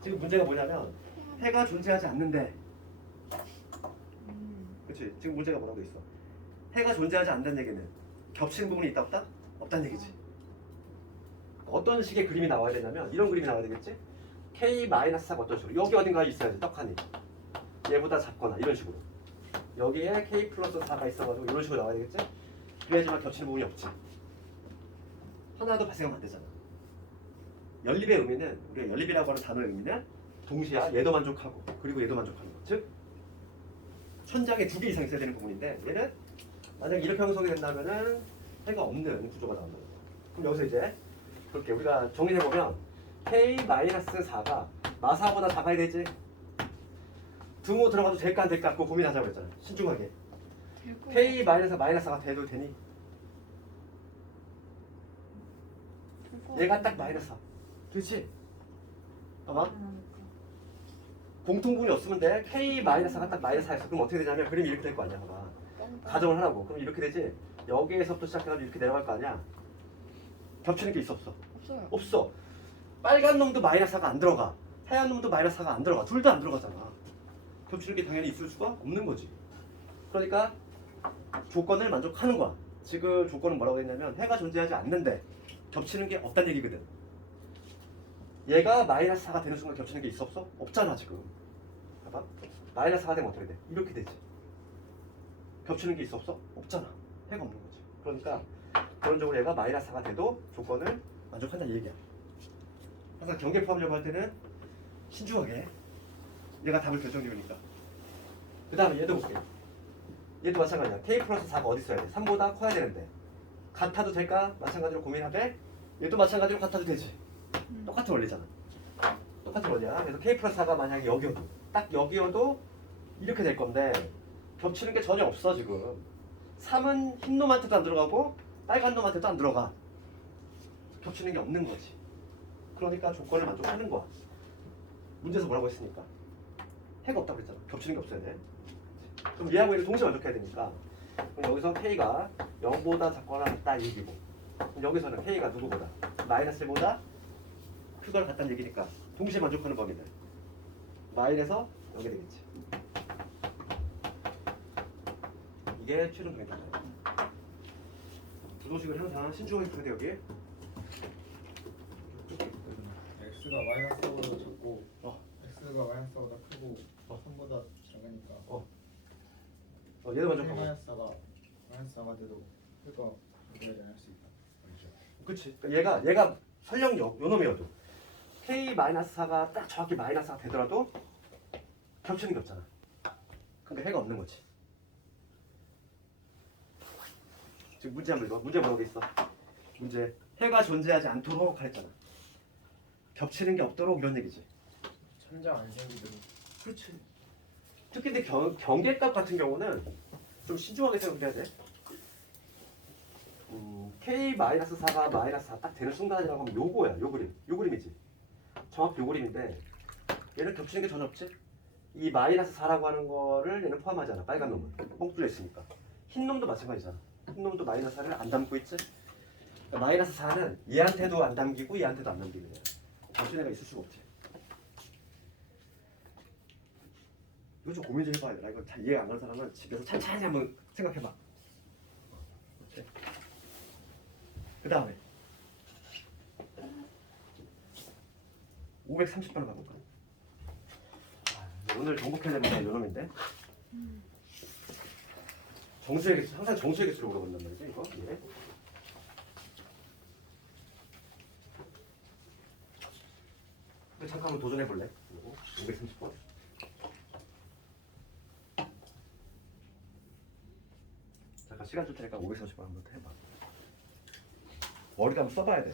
지금 문제가 뭐냐면 해가 존재하지 않는데 그렇지? 지금 문제가 뭐라고 돼 있어? 해가 존재하지 않는다는 얘기는 겹치는 부분이 있다 없다? 없다는 얘기지. 어떤 식의 그림이 나와야 되냐면 이런 그림이 나와야 되겠지? k-4가 어떤 식으로 여기 어딘가에 있어야지 떡하니 얘보다 작거나 이런 식으로 여기에 k 플러스 4가 있어가지고 이런 식으로 나와야 되겠지? 그래야지만 겹치는 부분이 없지. 하나도 발생하면 안 되잖아. 연립의 의미는 우리가 연립이라고 하는 단어의 의미는 동시에 얘도 만족하고 그리고 얘도 만족하는 거. 즉 천장에 2개 이상 있어야 되는 부분인데 얘는 만약 이렇게 형성이 된다면은 해가 없는 구조가 나온다는 거야. 그럼 여기서 이제 그렇게 우리가 정리해보면 k-4가 마사보다 작아야 되지. 등호 들어가도 될까 안 될까 그거 고민하자고 했잖아. 신중하게. k-4가 돼도 되니? 얘가 딱 마이너스 4. 그렇지? 봐봐. 공통분이 없으면 돼. k-4가 딱 마이너스 4였어. 그럼 어떻게 되냐면 그림이 이렇게 될 거 아니야. 봐봐. 가정을 하라고. 그럼 이렇게 되지. 여기에서부터 시작해가지고 이렇게 내려갈 거 아니야. 겹치는 게 있어 없어? 없어요. 없어. 빨간 놈도 마이너스 4가 안 들어가. 하얀 놈도 마이너스 4가 안 들어가. 둘 다 안 들어가잖아. 겹치는 게 당연히 있을 수가 없는 거지. 그러니까 조건을 만족하는 거야. 지금 조건은 뭐라고 했냐면 해가 존재하지 않는데 겹치는 게 없다는 얘기거든. 얘가 마이너스 4가 되는 순간 겹치는 게 있어 없어? 없잖아 지금. 봐봐. 마이너스 4가 되면 어떻게 돼? 이렇게 되지. 겹치는 게 있어 없어? 없잖아. 해가 없는 거지. 그러니까 결론적으로 얘가 마이너스 4가 돼도 조건을 만족한다는 얘기야. 항상 경계 포함려고 할 때는 신중하게 얘가 답을 결정지으니까. 그 다음에 얘도 볼게. 얘도 마찬가지야. k 플러스 4가 어디 있어야 돼? 3보다 커야 되는데 같아도 될까? 마찬가지로 고민하되 얘도 마찬가지로 같아도 되지. 똑같은 원리잖아. 똑같은 원리야. 그래서 k 플러스 4가 만약에 여기여도 딱 여기여도 이렇게 될 건데 겹치는 게 전혀 없어 지금. 3은 흰 놈한테도 안 들어가고 빨간 놈한테도 안 들어가. 겹치는 게 없는 거지. 그러니까 조건을 만족하는 거야. 문제에서 뭐라고 했으니까 해가 없다고 그랬잖아. 겹치는 게 없어야 돼. 그럼 얘하고 얘를 동시에 만족해야 되니까 그럼 여기서 k가 0보다 작거나 같다 이 얘기고 그럼 여기서는 k가 누구보다 마이너스 1보다 크거나 같다는 얘기니까 동시에 만족하는 범위들 마이너스 여기 되겠지. 이게 최종 정의입니다. 부도식을 항상 신중하게 풀어야 돼 여기. x가 마이너스보다 작고 x가 마이너스보다 크고 어. 3보다 작으니까 얘도 만족하고. 마이너스가 돼도 그러니까 문제를 할 수 있다. 그치. 그러니까 얘가 설령 요 놈이어도 k-4가 딱 정확히 마이너스 4가 되더라도 겹치는 게 없잖아. 그러니까 해가 없는 거지. 지금 문제 한번 읽어. 문제 뭐라고 돼 있어? 문제 해가 존재하지 않도록 그랬잖아. 겹치는 게 없도록 이런 얘기지. 천장 안 생기도록. 그렇지. 특히 근데 경계값 같은 경우는 좀 신중하게 생각해야 돼. K-4가 -4 딱 되는 순간이라고 하면 요거야. 요 그림. 요 그림이지. 정확히 요 그림인데 얘는 겹치는 게 전혀 없지? 이 -4라고 하는 거를 얘는 포함하잖아. 빨간 놈은. 뻥 뚫려 있으니까. 흰 놈도 마찬가지잖아. 흰 놈도 -4를 안 담고 있지? 그러니까 -4는 얘한테도 안 담기고 얘한테도 안 담기는 거야. 겹치는 애가 있을 수가 없지. 이거 좀 고민 좀 해봐야 돼. 이거 잘 이해가 안 가는 사람은 집에서 찬찬히 한번 생각해봐. 그 다음에 530번을 가볼까? 오늘 정복해야 됩니다. 요놈인데 정수의 개수, 항상 정수의 개수를 물어본단 말이죠. 이거 예. 잠깐 한번 도전해볼래? 530번. 잠깐 시간 줄 테니까 530번 한번 해봐. 머리도 한번 써봐야 돼.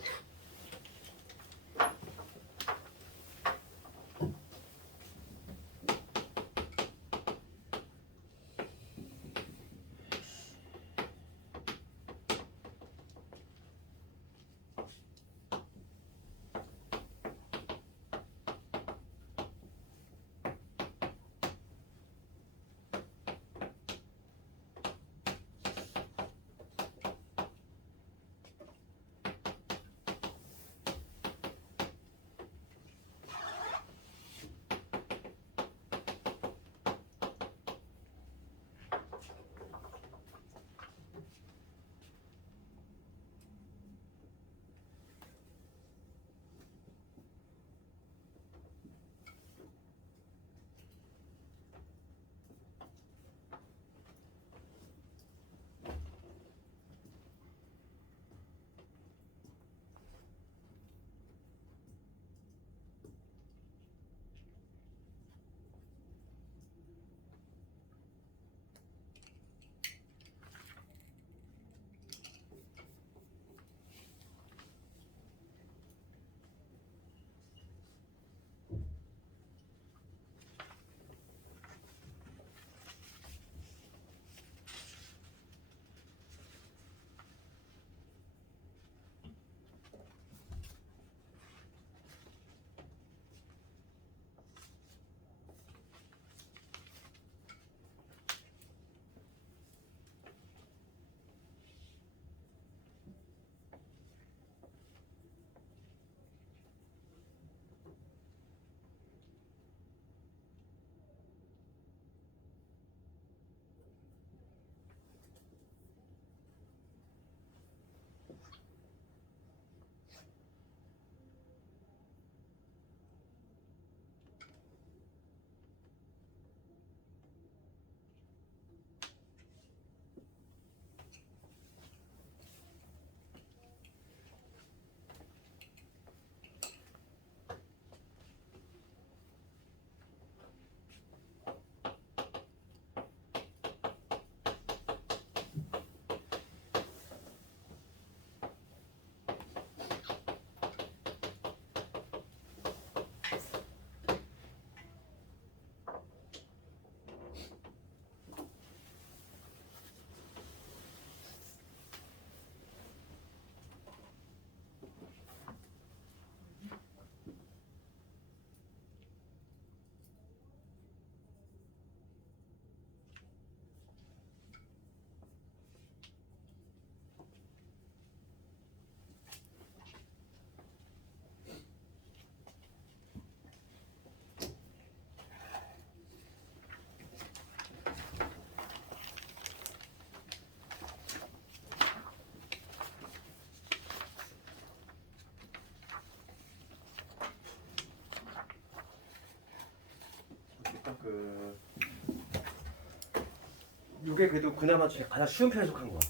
이게 그래도 그나마 가장 쉬운 편에 속한 거야.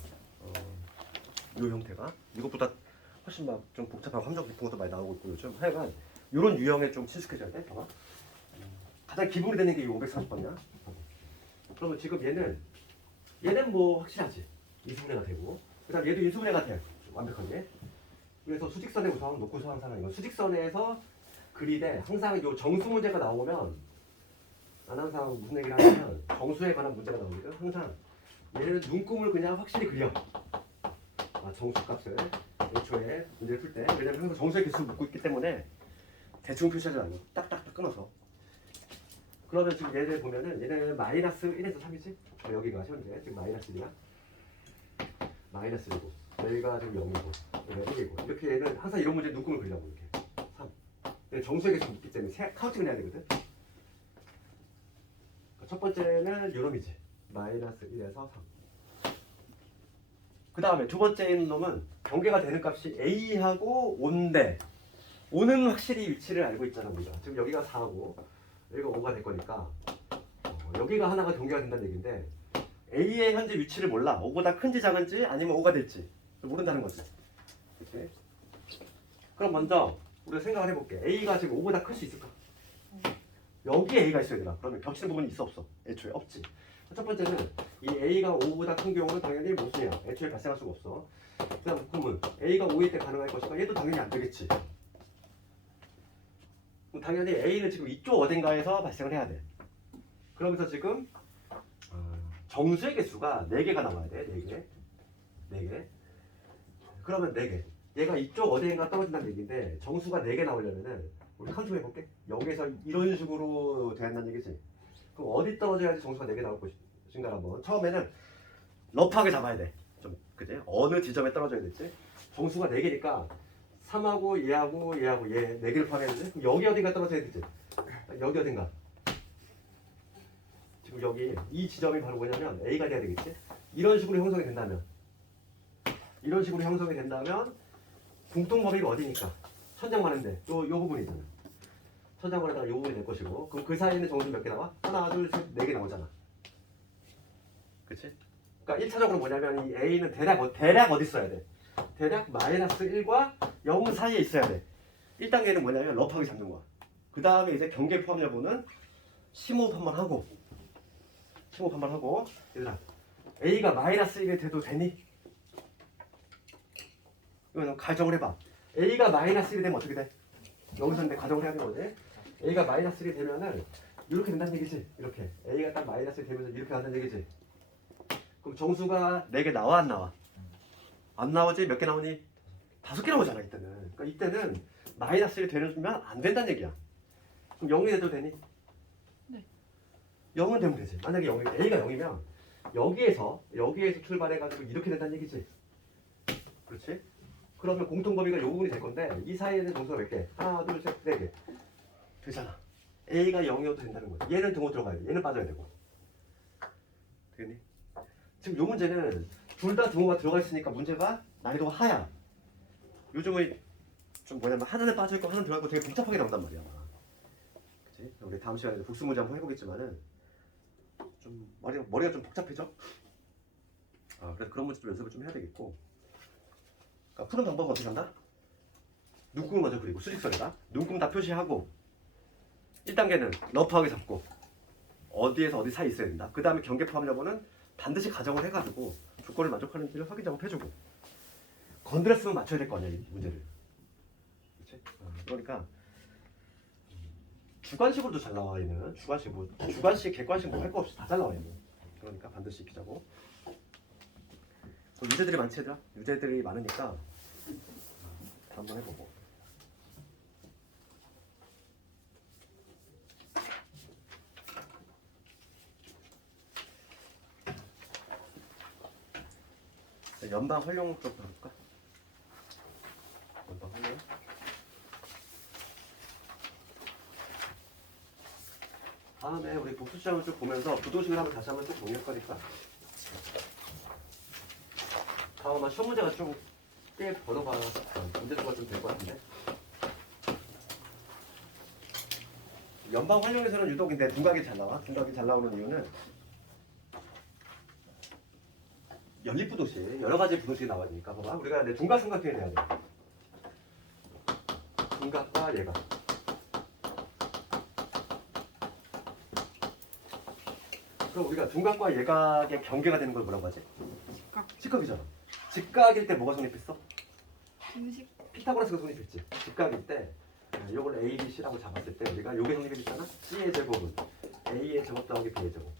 이 형태가 이것보다 훨씬 막 좀 복잡한 함정 깊은 것도 많이 나오고 있고 요즘 하여간 이런 유형에 좀 친숙해져야 돼. 봐봐. 가장 기본이 되는 게 이 540번이야. 그러면 지금 얘는 뭐 확실하지. 인수분해가 되고 그다음 얘도 인수분해가 돼. 완벽하게. 그래서 수직선의 구성은 놓고서 항상 이거 수직선에서 그리되 항상 이 정수 문제가 나오면 난 항상 무슨 얘기를 하냐면 정수에 관한 문제가 나오거든. 항상 얘는 눈금을 그냥 확실히 그려. 정수값을 애초에 문제를 풀 때 왜냐면 항상 정수의 개수를 묻고 있기 때문에 대충 표시하지 말고 딱딱딱 끊어서 그러면 지금 얘를 보면은 얘는 마이너스 1에서 3이지? 여기가 현재 지금 마이너스 1이야 마이너스 1이고 여기가 지금 0이고 여기가 1이고 이렇게 얘는 항상 이런 문제 눈금을 그리라고 이렇게 3 얘는 정수의 개수 묻기 때문에 카운팅을 해야 되거든 첫 번째는 요놈이지 마이너스 1에서 3 그 다음에 두 번째 있는 놈은 경계가 되는 값이 A하고 5인데 5는 확실히 위치를 알고 있잖아 우리가 지금 여기가 4하고 여기가 5가 될 거니까 여기가 하나가 경계가 된다는 얘기인데 A의 현재 위치를 몰라 5보다 큰지 작은지 아니면 5가 될지 모른다는 거지 그치? 그럼 먼저 우리가 생각을 해볼게 A가 지금 5보다 클 수 있을까? 여기에 A가 있어야 되나? 그러면 겹치는 부분이 있어 없어? 애초에 없지 첫 번째는 이 A가 5보다 큰 경우는 당연히 모순이야. 애초에 발생할 수가 없어. 그 다음 그러면 A가 5일 때 가능할 것인가? 얘도 당연히 안 되겠지. 그럼 당연히 A는 지금 이쪽 어딘가에서 발생을 해야 돼. 그러면서 지금 정수의 개수가 4개가 나와야 돼. 4개. 4개. 그러면 4개. 얘가 이쪽 어딘가 떨어진다는 얘기인데 정수가 4개 나오려면은 우리 카운팅 해볼게. 여기에서 이런 식으로 돼야 한다는 얘기지. 그럼 어디 떨어져야지 정수가 4개 나올 것인가 한번 처음에는 러프하게 잡아야 돼. 좀 그지? 어느 지점에 떨어져야 될지. 정수가 4개니까 3하고 얘하고 얘 4개를 포함했는데 그럼 여기 어딘가 떨어져야 되지. 여기 어딘가. 지금 여기 이 지점이 바로 뭐냐면 A가 돼야 되겠지. 이런 식으로 형성이 된다면 공통 범위가 어디니까 천장 많은데 요 부분이잖아. 천장원에다가 이 부분이 될 것이고 그럼 그 사이에 있는 정수 몇 개 나와? 하나, 둘, 셋, 4개 나오잖아. 그치? 그러니까 1차적으로 뭐냐면 이 A는 대략 어디 있어야 돼? 대략 마이너스 1과 0 사이에 있어야 돼. 1단계는 뭐냐면 러프하게 잡는 거야. 그 다음에 이제 경계 포함 여부는 심호흡 한번 하고 얘들아 A가 마이너스 1이 돼도 되니? 이거 가정을 해봐. A가 마이너스 1이 되면 어떻게 돼? 여기서 이제 가정을 해야 되는 거지. A가 마이너스 1이 되면은 이렇게 된다는 얘기지. 이렇게 A가 딱 마이너스 1이 되면서 이렇게 간다는 얘기지. 그럼 정수가 4개 나와 안 나와? 안 나오지? 몇 개 나오니? 5개 나오잖아 이때는. 그러니까 이때는 마이너스 1이 되면 안 된다는 얘기야. 그럼 0이 돼도 되니? 네. 0은 되면 되지. 만약에 A가 0이면 여기에서 출발해가지고 이렇게 된다는 얘기지. 그렇지? 그러면 공통 범위가 이 부분이 될 건데 이 사이에 있는 정수가 몇 개? 하나, 둘, 셋, 4개. 되잖아. A가 0이어도 된다는 거지. 얘는 등호 들어가야 돼. 얘는 빠져야 되고. 되겠니? 지금 이 문제는 둘 다 등호가 들어가 있으니까 문제가 난이도가 하야. 요즘은 좀 뭐냐면 하나는 빠져 있고 하나는 들어가 있고 되게 복잡하게 나온단 말이야. 그치? 우리 다음 시간에 복수 문제 한번 해보겠지만은 좀 머리가 좀 복잡해져. 그래서 그런 문제 좀 연습을 좀 해야 되겠고. 그러니까 푸는 방법은 어떻게 한다? 눈금을 먼저 그리고 수직선에다 눈금 다 표시하고 1단계는 러프하게 잡고 어디에서 어디 사이 있어야 된다. 그 다음에 경계 포함 여부는 반드시 가정을 해가지고 조건을 만족하는지를 확인 작업해주고 건드렸으면 맞춰야 될 거 아니야 이 문제를. 그치? 그러니까 주관식으로도 잘 나와 얘는. 주관식 객관식 뭐 할 거 없이 다 잘 나와 얘는. 그러니까 반드시 익히자고. 유제들이 많지 얘들아? 유제들이 많으니까 다 한번 해보고. 연방 활용 쪽부터 볼까? 연방 활용. 다음에 우리 복수 시험을 쭉 보면서 부도식을 한번 다시 한번 쭉 정리할 거니까 다음에 시험 문제가 좀 꽤 번호가 문제수가 좀 될 것 같은데 연방 활용에서는 유독 근데 둔각이 잘 나와. 둔각이 잘 나오는 이유는 연립부도식 여러 가지 부도식이 나와니까 봐봐. 우리가 내 둔각 삼각형을 해야 돼. 둔각과 얘가 그럼 우리가 둔각과 예각의 경계가 되는 걸 뭐라고 하지? 직각이잖아. 직각일 때 뭐가 성립했어? 공식. 피타고라스가 성립했지. 직각일 때 이걸 A, B, C라고 잡았을 때 우리가 요게 성립했잖아. C의 제곱은 A의 제곱 더하기 B의 제곱.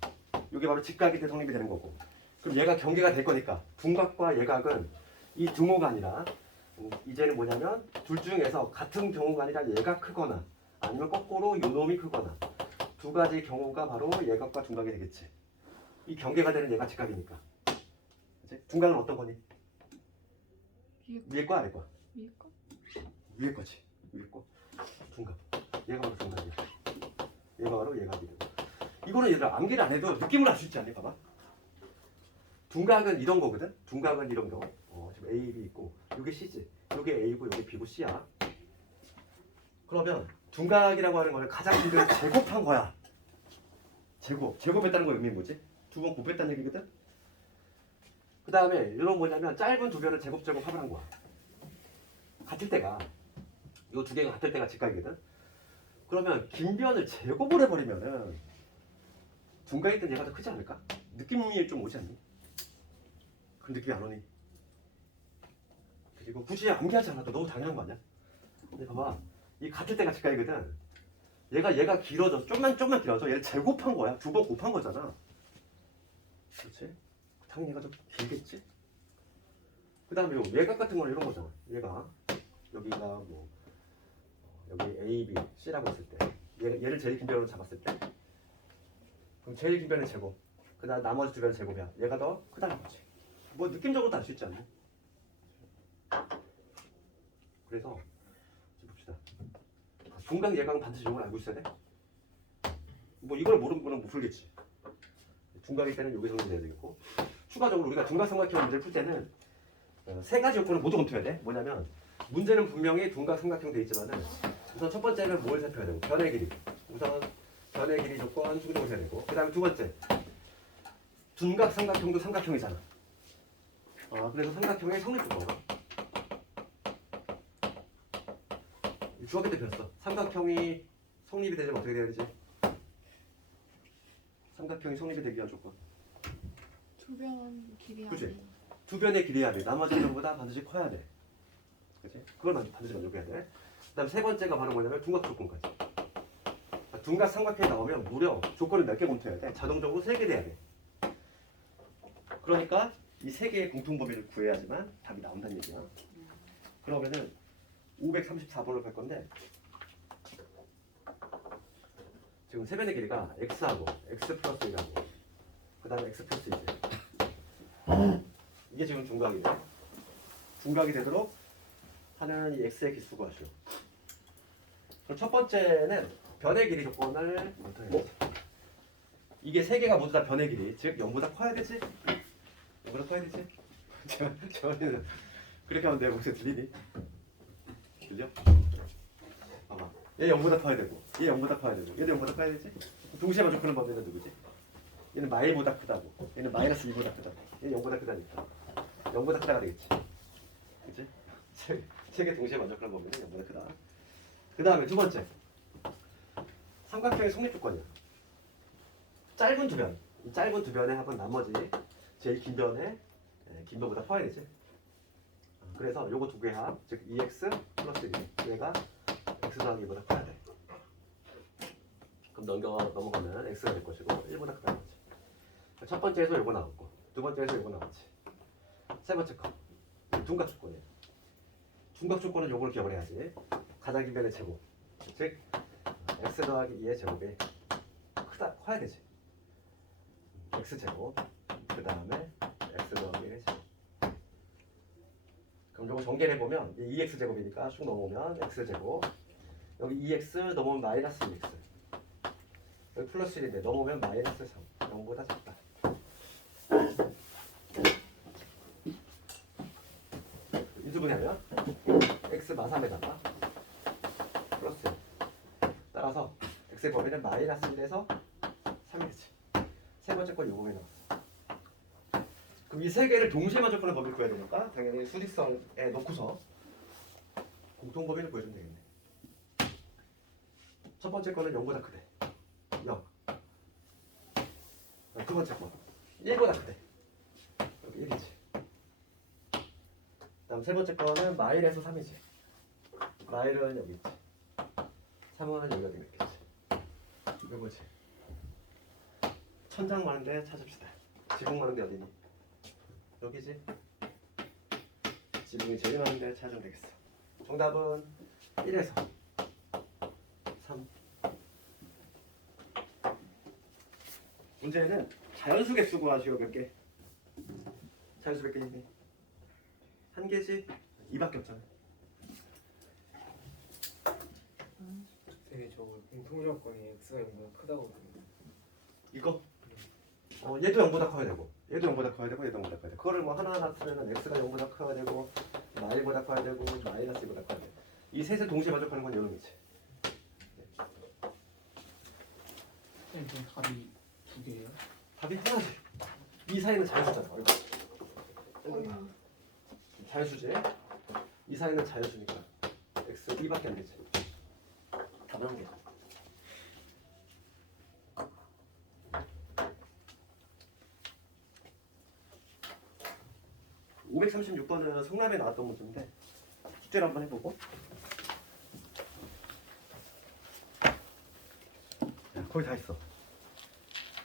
요게 바로 직각일 때 성립이 되는 거고. 그럼 얘가 경계가 될 거니까 둔각과 예각은 이 등호가 아니라 이제는 뭐냐면 둘 중에서 같은 경우가 아니라 얘가 크거나 아니면 거꾸로 요놈이 크거나 두 가지 경우가 바로 예각과 둔각이 되겠지. 이 경계가 되는 얘가 직각이니까. 그치? 둔각은 어떤 거니? 위에 거 아래 거? 위에 거? 위에 거지. 위에 거. 둔각. 얘가 바로 둔각이야. 얘가 바로 예각이야. 이거는 얘들아 암기를 안 해도 느낌을 알 수 있지 않니? 봐봐. 둔각은 이런 거거든. 둔각은 이런 거. 지금 A, B 있고 이게 C지. 이게 A고 이게 B고 C야. 그러면 둔각이라고 하는 거는 가장 큰 걸 제곱한 거야. 제곱했다는 거 의미는 뭐지? 두 번 곱했다는 얘기거든. 그 다음에 이런 뭐냐면 짧은 두 변을 제곱합을 한 거야. 같을 때가 이 두 개가 같을 때가 직각이거든. 그러면 긴 변을 제곱을 해버리면은 둔각이 있던 얘가 더 크지 않을까? 느낌이 좀 오지 않니? 그 느낌이 안 오니? 그리고 굳이 암기하지 않아도 너무 당연한 거 아니야? 근데 봐봐, 이 같을 때가 직각이거든. 얘가 길어져, 좀만 길어져. 얘를 제곱한 거야. 두 번 곱한 거잖아. 그렇지? 당연히 얘가 좀 길겠지? 그 다음에 요 예각 같은 거는 이런 거잖아. 얘가 여기가 뭐 여기 A, B, C라고 했을 때 얘를 제일 긴 변으로 잡았을 때 그럼 제일 긴 변의 제곱 그 다음 나머지 두 변의 제곱이야. 얘가 더 크다는 거지. 뭐 느낌적으로도 알 수 있지 않니? 그래서 봅시다. 둔각 예각은 반드시 이걸 알고 있어야 돼. 뭐 이걸 모르는 거는 못 풀겠지. 둔각일 때는 여기 성립돼야 되겠고 추가적으로 우리가 둔각삼각형 문제를 풀 때는 세 가지 요건을 모두 검토해야 돼. 뭐냐면 문제는 분명히 둔각삼각형 돼 있지만은 우선 첫 번째는 뭘 살펴야 되고 변의 길이. 우선 변의 길이 조건 충족을 해야 되고 그 다음에 두 번째 둔각삼각형도 삼각형이잖아. 그래서 삼각형의 성립 조건. 중학교 때 배웠어. 삼각형이 성립이 되려면 어떻게 돼야 되지? 삼각형이 성립이 되기 위한 조건. 두변 길이 그치? 아닌 두 변의 길이야 돼. 나머지 변보다 반드시 커야 돼. 그치? 그걸 반드시 만족해야 돼. 그 다음 세 번째가 바로 뭐냐면 둔각 조건까지. 둔각 삼각형이 나오면 무려 조건을 몇 개 검토해야 돼. 자동적으로 3개 돼야 돼. 그러니까 이 3개의 공통범위를 구해야지만 답이 나온다는 얘기야. 그러면은 534번으로 갈 건데 지금 세 변의 길이가 x하고 x 플러스 1하고 그 다음에 x 플러스 1. 이게 지금 둔각이네. 둔각이 되도록 하는 이 x의 기수 구하시오. 그럼 첫 번째는 변의 길이 조건을 검토해야지. 이게 세 개가 모두 다 변의 길이, 즉 0보다 커야 되지? 0보다 커야 되지? 저는 그렇게 하면 내 목소리 들리니? 들려? 봐봐. 얘 0보다 커야 되고, 얘 0보다 커야 되고, 얘도 0보다 커야 되지? 동시에 만족하는 범위는 누구지? 얘는 마이보다 크다고, 얘는 마이너스 2보다 크다고, 얘는 0보다 크다니까 0보다 크다가 되겠지. 그치? 세 개 동시에 만족하는 범위는 0보다 크다. 그 다음에 두 번째 삼각형의 성립 조건이야. 짧은 두 변. 이 짧은 두 변의 합은 나머지 제일 긴 변의 긴 변보다 커야 되지. 그래서 요거 두 개의 합, 즉 2x 플러스 1 얘가 x 더하기 2보다 커야 돼. 그럼 넘어가면 x가 될 것이고 1보다 크다는 거지. 첫 번째에서 요거 나왔고 두 번째에서 요거 나왔지. 세 번째 거 둔각 조건이에요. 둔각 조건은 요걸 기억을 해야지. 가장 긴 변의 제곱, 즉 x 더하기 2의 제곱이 커야 되지. x제곱 그 다음에 x 더하기 1의 제곱. 그럼 요거 전개를 해보면 2x제곱이니까 쭉 넘어오면 x제곱 여기 2x 넘어오면 마이너스 2x 여기 플러스 1인데 넘어오면 마이너스 3 0보다 작다. 인수분해하면 x 마3에다가 플러스 1 따라서 x의 범위는 마이너스 1에서 3이지. 세 번째 건 요금이 나왔어. 그럼 이 세 개를 동시에 만족하는 범위를 구해야 되니까 당연히 수직선에 놓고서 공통 범위를 구해주면 되겠네. 첫 번째 거는 0보다 크대. 0. 두 번째 거 1보다 크대. 여기 1이지. 다음 세 번째 거는 마일에서 3이지. 마일은 여기 있지. 3은 여기 어디 있겠지. 이거지. 천장 많은데 찾읍시다. 지붕 많은데 어디니? 여기지. 지붕이 제일 많은데 찾으면 되겠어. 정답은 1에서 3. 문제는 자연수 개수 구하시오. 몇 개? 자연수 몇 개인데? 한 개지? 2밖에 없잖아. 되게 저거 공통 조건이 x가 0보다 크다고 그러는데. 이거? 얘도 0보다 커야 되고 얘도 0보다 커야 되고 얘도 0보다 커야 되고 그거를 뭐 하나하나 쓰면은 x가 0보다 커야 되고 y보다 커야 되고 마이너스 2보다 커야 되고 이 셋을 동시에 만족하는 건 이놈이지. 선생님 그럼 답이 두 개예요? 답이 하나지. 이 사이는 자연수잖아. 자연수지. 이 사이는 자연수니까 x 2밖에 안 되지. 답은 한 개. (536번은) 성남에 나왔던 문제인데 숙제를 한번 해보고. 야, 거의 다 했어.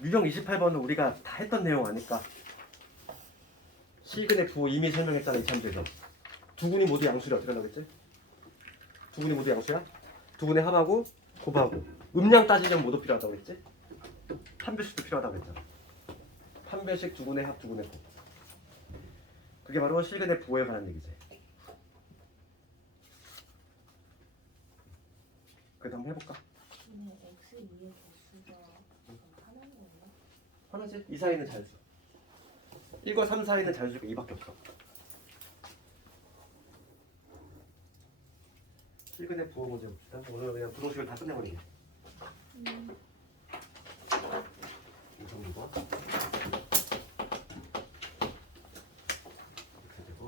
유형 28번은 우리가 다 했던 내용 아니까. 실근의 부호 이미 설명했잖아. 이참수에서 두군이 모두 양수를 어떻게 나오겠지? 두군이 모두 양수야? 두군의 합하고 곱하고 음량 따지자면 모두 필요하다고 했지? 판별식도 필요하다고 했잖아. 판별식 두군의 합 두군의 곱. 그게 바로 실근의 부호에 관한 얘기지. 그래도 한번 해볼까? 근데 x2의 개수가 하나인 건가? 하나지? 이 사이는 자연수. 1과 3 사이는 자연수가 2밖에 없어. 실근의 부호 문제 봅시다. 오늘 그냥 부동식을 다 끝내버리게. 이 정도가. 이렇게 되고.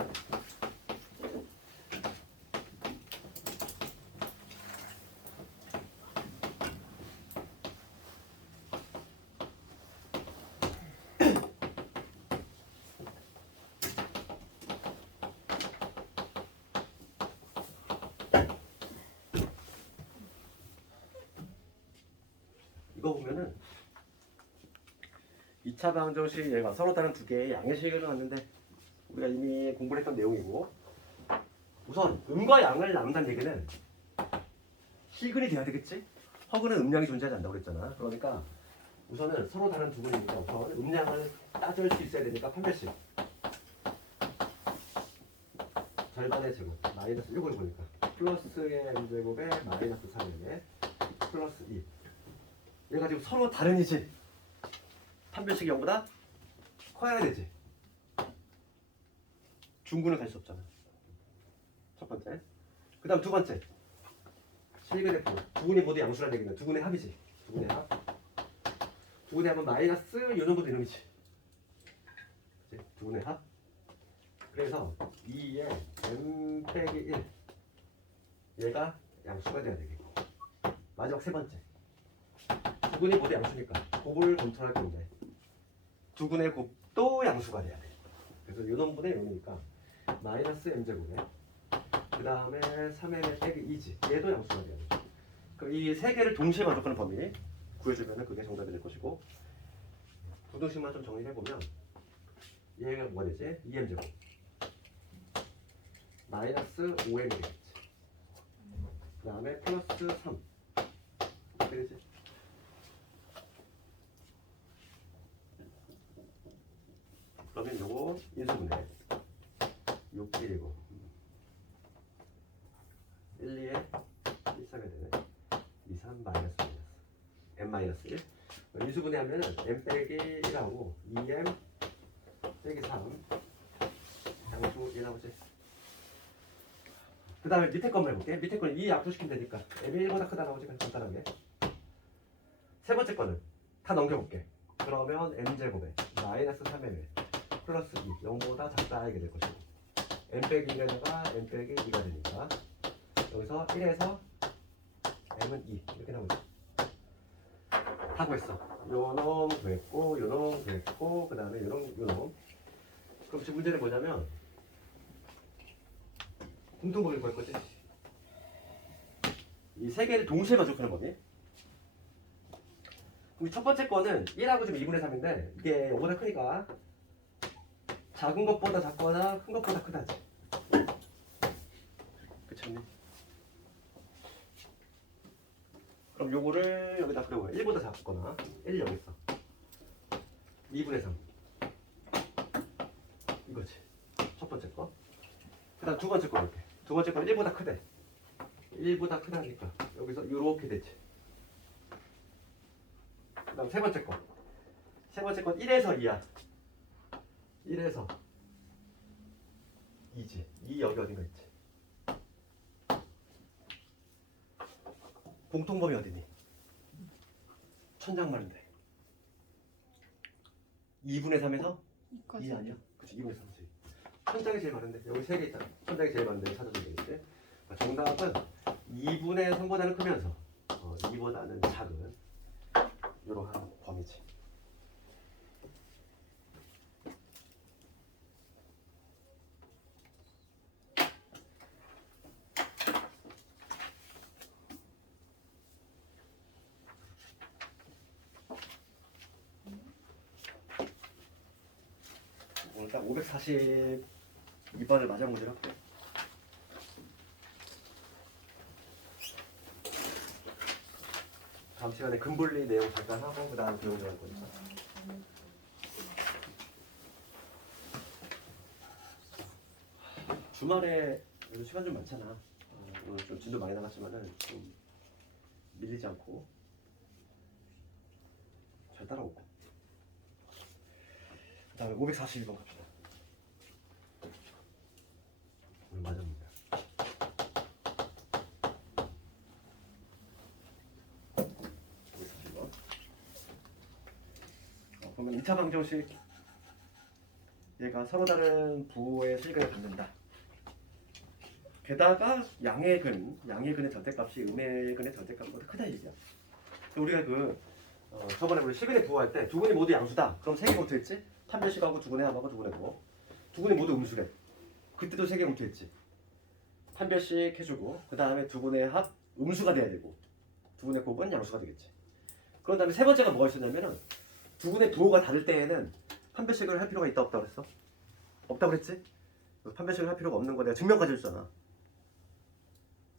이거 보면은 2차 방정식 얘가 서로 다른 두 개의 양의 식을 나왔는데 우리가 이미 공부를 했던 내용이고, 우선 음과 양을 나눈다는 얘기는 실근이 돼야 되겠지? 허근은 음량이 존재하지 않는다고 그랬잖아. 그러니까 우선은 서로 다른 두 분이니까 우선 음량을 따질 수 있어야 되니까 판별식 절반의 제곱 마이너스 1을 보니까 플러스의 m제곱에 마이너스 3의 플러스 2. 얘가 지금 서로 다른이지. 판별식이 0보다 커야 되지. 중근을 갈 수 없잖아. 첫 번째. 그 다음 두 번째. 실근의 부호. 두 군이 모두 양수라는 얘기는 두 군의 합이지. 두 군의 합. 두 군의 합은 마이너스 요놈보다 이놈이지. 그치? 두 군의 합. 그래서 2에 m 빼기 1. 얘가 양수가 돼야 되겠고. 마지막 세 번째. 두 군이 모두 양수니까 곱을 검토할 건데 두 군의 곱도 양수가 돼야 돼. 그래서 요놈분의 요놈이니까 마이너스 m제곱에 그 다음에 3m 빼기 2지. 얘도 양수가 돼야 돼. 그럼 이 세 개를 동시에 만족하는 범위 구해주면 그게 정답이 될 것이고, 부등식만 좀 정리해보면 얘가 뭐가 되지? 2m제곱 마이너스 5m이 되겠지. 그 다음에 플러스 3 어떻게 되지? 그러면 요거 인수분해 6, 1이고 1, 2에 1, 3에 되네. 2, 3 마이너스 m 마이너스 1. 인수분해하면 m 빼기 1하고 2m 빼기 3 양수 1 나오지. 그 다음에 밑에 것만 해볼게. 밑에 거는 2 압수시키면 되니까 m이 1보다 크다 나오지. 간단하게. 세 번째 거는 다 넘겨볼게. 그러면 m제곱에 마이너스 3m 플러스 2 0보다 작다 이게 될 것이고, m 빼기 1에다가 m 빼기 2가 되니까 여기서 1에서 m은 2 이렇게 나오죠. 다 구했어. 요놈 구했고 요놈 구했고 그 다음에 요놈. 그럼 지금 문제는 뭐냐면 공통범위 구할 거지. 이 세 개를 동시에 만족하는 범위. 그럼 첫 번째 거는 1하고 지금 2분의 3인데 이게 0보다 크니까 작은 것보다 작거나 큰 것보다 크다지. 됐니? 그럼 요거를 여기다 그려보여. 1보다 작거나 1 여기 있어. 2분의 3 이거지. 첫 번째 거. 그 다음 두 번째 거 이렇게. 두 번째 거는 1보다 크대. 1보다 크다니까 여기서 이렇게 되지. 그 다음 세 번째 거. 세 번째 건 1에서 2야. 1에서 2지. 2 여기 어딘가 있지. 공통범위 어디니? 천장만인데 2분의 3에서 2 아니야? 그치 2분의 3이지. 천장이 제일 많은데 여기 3개 있다. 천장이 제일 많은데 찾아주면 되겠지. 그러니까 정답은 2분의 3보다는 크면서 2보다는 작은 이러한 범위지. 오늘 딱 542번을 마지막 문제로 할게요. 다음 시간에 근분리 내용 잠깐 하고 그 다음 배우자 할 거니까. 주말에 그래도 시간 좀 많잖아. 오늘 좀 진도 많이 나갔지만은 좀 밀리지 않고 잘 따라오고. 그 다음에 542번 갑시다. 오늘 맞습니다. 542번. 그러면 2차 방정식 얘가 서로 다른 부호의 실근을 갖는다. 게다가 양의 근의 절대값이 음의 근의 절대값보다 크다 이 얘기야. 우리가 저번에 우리 실근의 부호할 때 두 근이 모두 양수다. 그럼 세 개 검토했지? 판별식하고 두 근의 합하고 두 근의 곱. 두 근이 모두 음수래. 그때도 세 개 검토했지. 판별식 해주고 그 다음에 두 근의 합 음수가 돼야 되고 두 근의 곱은 양수가 되겠지. 그런 다음에 세 번째가 뭐가 있었냐면은 두 근의 부호가 다를 때에는 판별식을 할 필요가 있다 없다 그랬어? 없다 그랬지? 판별식을 할 필요가 없는 거 내가 증명까지 해줬잖아.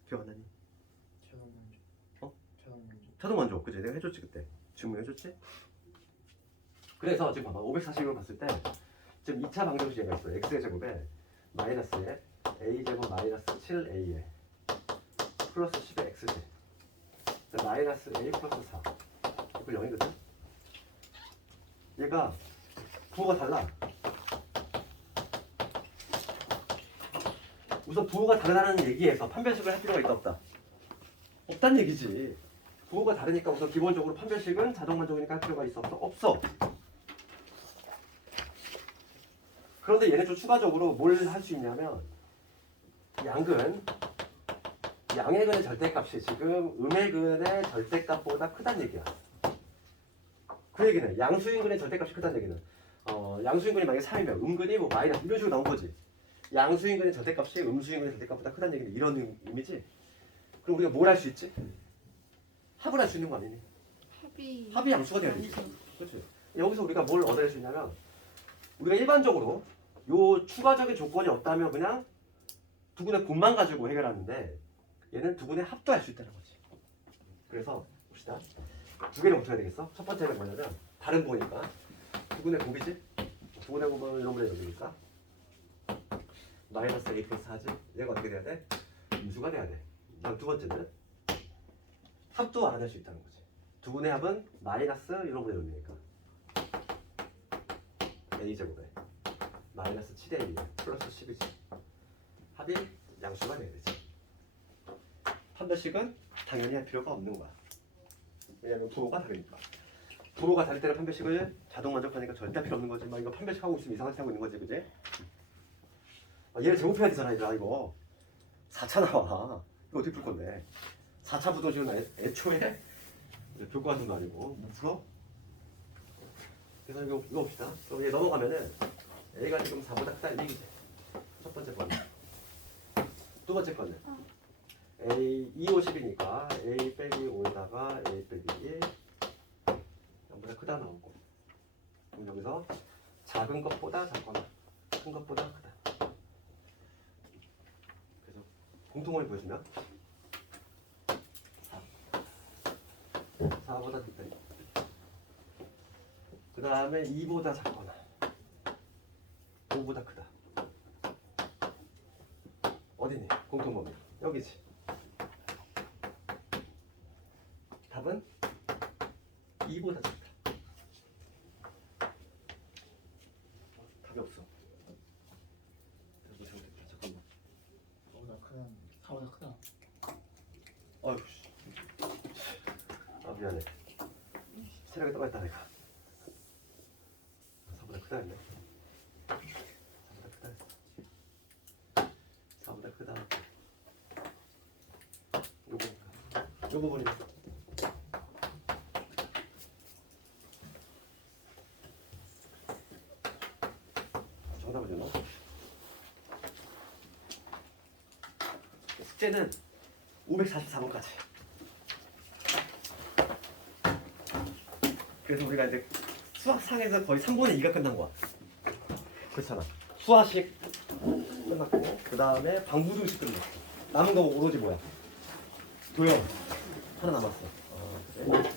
기억 안 나니? 최종 만족. 어? 최종 만족. 자동 만족 그치? 내가 해줬지 그때 증명해줬지? 그래서 지금 봐봐 540을 봤을 때 지금 2차 방정식이 있어. x의 제곱에 마이너스에 a제곱 마이너스 7a에 플러스 10의 x제 마이너스 a 플러스 4 이거 0이거든? 얘가 부호가 달라. 우선 부호가 다르다는 얘기에서 판별식을 할 필요가 있다 없다? 없단 얘기지. 부호가 다르니까 우선 기본적으로 판별식은 자동만족이니까 할 필요가 있어 없어? 없어. 그런데 얘네 좀 추가적으로 뭘 할 수 있냐면 양의 근의 절대값이 지금 음의 근의 절대값보다 크다는 얘기야. 그 얘기는 양수인 근의 절대값이 크다는 얘기는 양수인 근이 만약에 3이면 음근이 뭐 마이너스 이런 식으로 나온 거지. 양수인 근의 절대값이 음수인 근의 절대값보다 크다는 얘기는 이런 의미지. 그럼 우리가 뭘 할 수 있지? 합을 할 수 있는 거 아니니? 합이 양수가 돼야 되지. 그렇지. 여기서 우리가 뭘 얻어낼 수 있냐면 우리가 일반적으로 요 추가적인 조건이 없다면 그냥 두 군의 곱만 가지고 해결하는데 얘는 두 군의 합도 할 수 있다는 거지. 그래서 봅시다. 두 개를 검토해야 되겠어. 첫 번째는 뭐냐면 다른 부호니까 두 군의 곱이지. 두 군의 곱은 이런 분의 여기니까 마이너스 a 플러스 4지. 얘가 어떻게 돼야 돼? 음수가 돼야 돼. 다음 두 번째는 합도 알아낼 수 있다는 거지. 두 군의 합은 마이너스 이런 분의 여기니까 a 제곱에 마이너스 7a 플러스 10이지. 합이 양수가 돼야 되지. 판별식은 당연히 할 필요가 없는 거야. 왜냐면 부호가 다르니까. 부호가 다를 때는 판별식을 자동 만족하니까 절대 할 필요 없는 거지. 막 이거 판별식 하고 있으면 이상한 짓 하고 있는 거지, 그지? 얘를 제곱해야 되잖아, 얘들아 이거. 4차 나와. 이거 어떻게 풀 건데? 4차 부동식은 애초에 풀 거 같은 거 아니고 못 풀어? 그래서 이거 봅시다. 그럼 얘 넘어가면은 A가 지금 4보다 크다는 얘기지. 첫 번째 거는. 두 번째 거는 A 2, 50이니까 A 빼기 5에다가 A 빼기 1 0보다 크다 나오고 그럼 여기서 작은 것보다 작거나 큰 것보다 크다. 그래서 공통원이 보여주면 4보다 작다. 그 다음에 2보다 작거나 5보다 크다. 어디니? 공통범위 여기지. 답은 2보다 작다. 답이 없어. 잠깐만. 저보다 큰 4보다 크다. 어휴 씨. 아 미안해. 체력이 떨어졌다 내가. 4보다 크다 했네. 4보다 크다 했어. 4보다 크다. 요 부분이야. 정답을 주나? 숙제는 544번까지. 그래서 우리가 이제 수학상에서 거의 3분의 2가 끝난 거야. 그렇잖아. 수화식 끝났고 그 다음에 방부두식 끝났어. 남은 거 오로지 뭐야? 도형 하나 남았어. 그래?